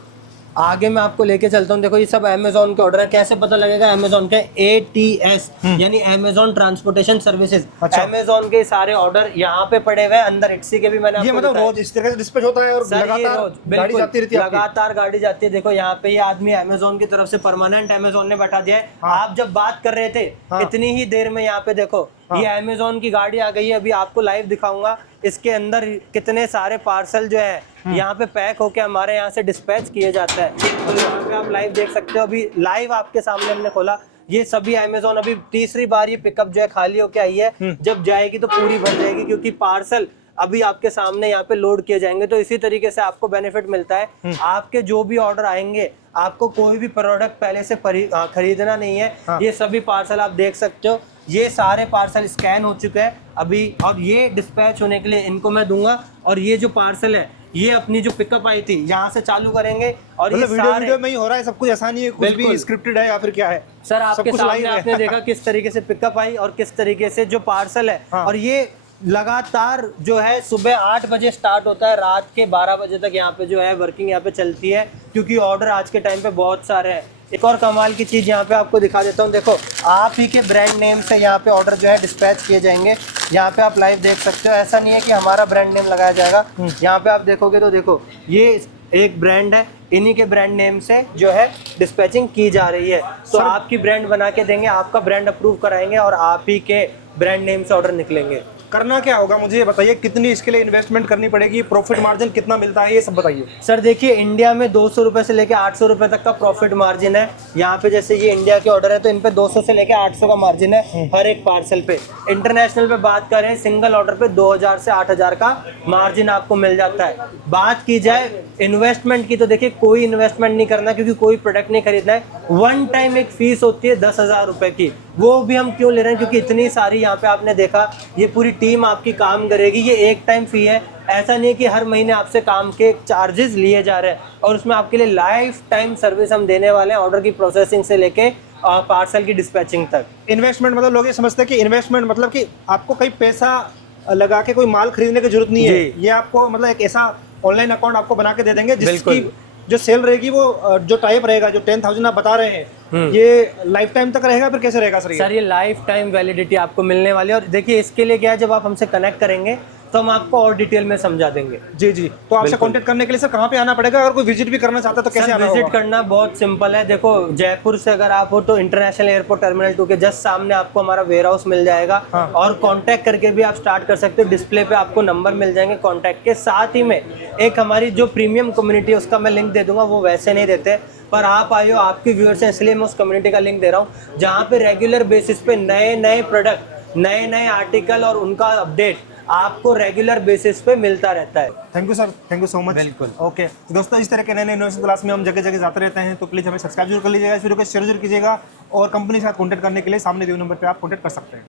आगे मैं आपको लेके चलता हूँ। देखो ये सब अमेजोन के ऑर्डर है। कैसे पता लगेगा? अमेजोन के ATS यानी अमेजोन ट्रांसपोर्टेशन सर्विसेज। अच्छा। अमेजोन के सारे ऑर्डर यहाँ पे पड़े हुए हैं अंदर इट्सी के भी मैंने ये आपको मतलब दिखाया। रोज इस तरह से डिस्पैच होता है और सर, ये लगातार रोज गाड़ी जाती रहती है आपकी? लगातार गाड़ी जाती है। देखो यहाँ पे ये आदमी अमेजोन की तरफ से परमानेंट अमेजोन ने बैठा दिया है। हाँ। आप जब बात कर रहे थे इतनी ही देर में यहाँ पे देखो ये अमेजोन की गाड़ी आ गई है। अभी आपको लाइव दिखाऊंगा इसके अंदर कितने सारे पार्सल जो है यहाँ पे पैक होके हमारे यहाँ से डिस्पैच किए जाता है। तो यहाँ पे आप लाइव देख सकते हो। अभी लाइव आपके सामने हमने खोला, ये सभी अमेजोन अभी तीसरी बार ये पिकअप जो है खाली होके आई है। जब जाएगी तो पूरी भर जाएगी, क्योंकि पार्सल अभी आपके सामने यहाँ पे लोड किए जाएंगे। तो इसी तरीके से आपको बेनिफिट मिलता है। आपके जो भी ऑर्डर आएंगे, आपको कोई भी प्रोडक्ट पहले से खरीदना नहीं है। ये सभी पार्सल आप देख सकते हो, ये सारे पार्सल स्कैन हो चुके हैं अभी, और ये डिस्पैच होने के लिए इनको मैं दूंगा। और ये जो पार्सल है ये अपनी जो पिकअप आई थी यहाँ से चालू करेंगे। और ये वीडियो में ही हो रहा है सब कुछ, ऐसा नहीं है कुछ भी स्क्रिप्टेड है या फिर क्या है? सर आपके कुछ सामने live है। आपने देखा किस तरीके से पिकअप आई और किस तरीके से जो पार्सल है। और ये लगातार जो है सुबह 8 बजे स्टार्ट होता है, रात के 12 बजे तक यहाँ पे जो है वर्किंग यहाँ पे चलती है, क्योंकि ऑर्डर आज के टाइम पे बहुत सारे हैं। एक और कमाल की चीज़ यहाँ पे आपको दिखा देता हूँ। देखो आप ही के ब्रांड नेम से यहाँ पे ऑर्डर जो है डिस्पैच किए जाएंगे। यहाँ पे आप लाइव देख सकते हो। ऐसा नहीं है कि हमारा ब्रांड नेम लगाया जाएगा। यहाँ पे आप देखोगे तो देखो ये एक ब्रांड है, इन्हीं के ब्रांड नेम से जो है डिस्पैचिंग की जा रही है। तो आपकी ब्रांड बना के देंगे, आपका ब्रांड अप्रूव कराएंगे और आप ही के ब्रांड नेम से ऑर्डर निकलेंगे। करना क्या होगा मुझे ये बताइए, कितनी इसके लिए इन्वेस्टमेंट करनी पड़ेगी, प्रॉफिट मार्जिन कितना मिलता है, ये सब बताइए। सर देखिए इंडिया में 200 रुपये से लेके 800 रुपये तक का प्रॉफिट मार्जिन है। यहाँ पे जैसे ये इंडिया के ऑर्डर है तो इन पे 200 से लेके 800 का मार्जिन है हर एक पार्सल पे। इंटरनेशनल पे बात करें सिंगल ऑर्डर पे 2000 से 8000 का मार्जिन आपको मिल जाता है। बात की जाए इन्वेस्टमेंट की तो देखिए कोई इन्वेस्टमेंट नहीं करना, क्योंकि कोई प्रोडक्ट नहीं खरीदना है। वन टाइम एक फीस होती है 10,000 रुपये की, वो भी हम क्यों ले रहे हैं? क्योंकि इतनी सारी यहाँ पे आपने देखा ये पूरी टीम आपकी काम करेगी। ये एक टाइम फी है, ऐसा नहीं है कि हर महीने आपसे काम के चार्जेस लिए जा रहे हैं। और उसमें आपके लिए लाइफ टाइम सर्विस हम देने वाले हैं, ऑर्डर की प्रोसेसिंग से लेके पार्सल की डिस्पैचिंग तक। इन्वेस्टमेंट मतलब लोग ये समझते हैं कि इन्वेस्टमेंट मतलब कि आपको कई पैसा लगा के कोई माल खरीदने की जरूरत नहीं है। ये आपको मतलब एक ऐसा ऑनलाइन अकाउंट आपको बना के दे देंगे जिसकी जो सेल रहेगी वो जो टाइप रहेगा, जो 10,000 आप बता रहे हैं, ये लाइफ टाइम तक रहेगा, फिर कैसे रहेगा सर? सर ये लाइफ टाइम वैलिडिटी आपको मिलने वाली है। और देखिए इसके लिए क्या है, जब आप हमसे कनेक्ट करेंगे तो हम आपको और डिटेल में समझा देंगे। जी जी। तो आपसे कांटेक्ट करने के लिए सर कहाँ पे आना पड़ेगा? अगर कोई विजिट भी करना चाहता है तो कैसे आना होगा? विजिट करना बहुत सिंपल है। देखो जयपुर से अगर आप हो तो इंटरनेशनल एयरपोर्ट टर्मिनल 2 के जस्ट सामने आपको हमारा वेयर हाउस मिल जाएगा। और कांटेक्ट करके भी आप स्टार्ट कर सकते हो। डिस्प्ले पे आपको नंबर मिल जाएंगे कांटेक्ट के। साथ ही में एक हमारी जो प्रीमियम कम्युनिटी है उसका मैं लिंक दे दूंगा, वो वैसे नहीं देते, पर आप आइयो, आपके व्यूअर्स हैं इसलिए मैं उस कम्युनिटी का लिंक दे रहा हूँ, जहाँ पे रेगुलर बेसिस पे नए नए प्रोडक्ट, नए नए आर्टिकल और उनका अपडेट आपको रेगुलर बेसिस पे मिलता रहता है। Thank you sir, thank you so much. बिल्कुल। ओके दोस्तों, इस तरह के नए नए इनोवेशन क्लास में हम जगह जगह जाते रहते हैं, तो प्लीज़ हमें सब्सक्राइब जरूर कर लीजिएगा, इस वीडियो को शेयर जरूर कीजिएगा और कंपनी के साथ कॉन्टैक्ट करने के लिए सामने दिए नंबर पर आप कॉन्टैक्ट कर सकते हैं।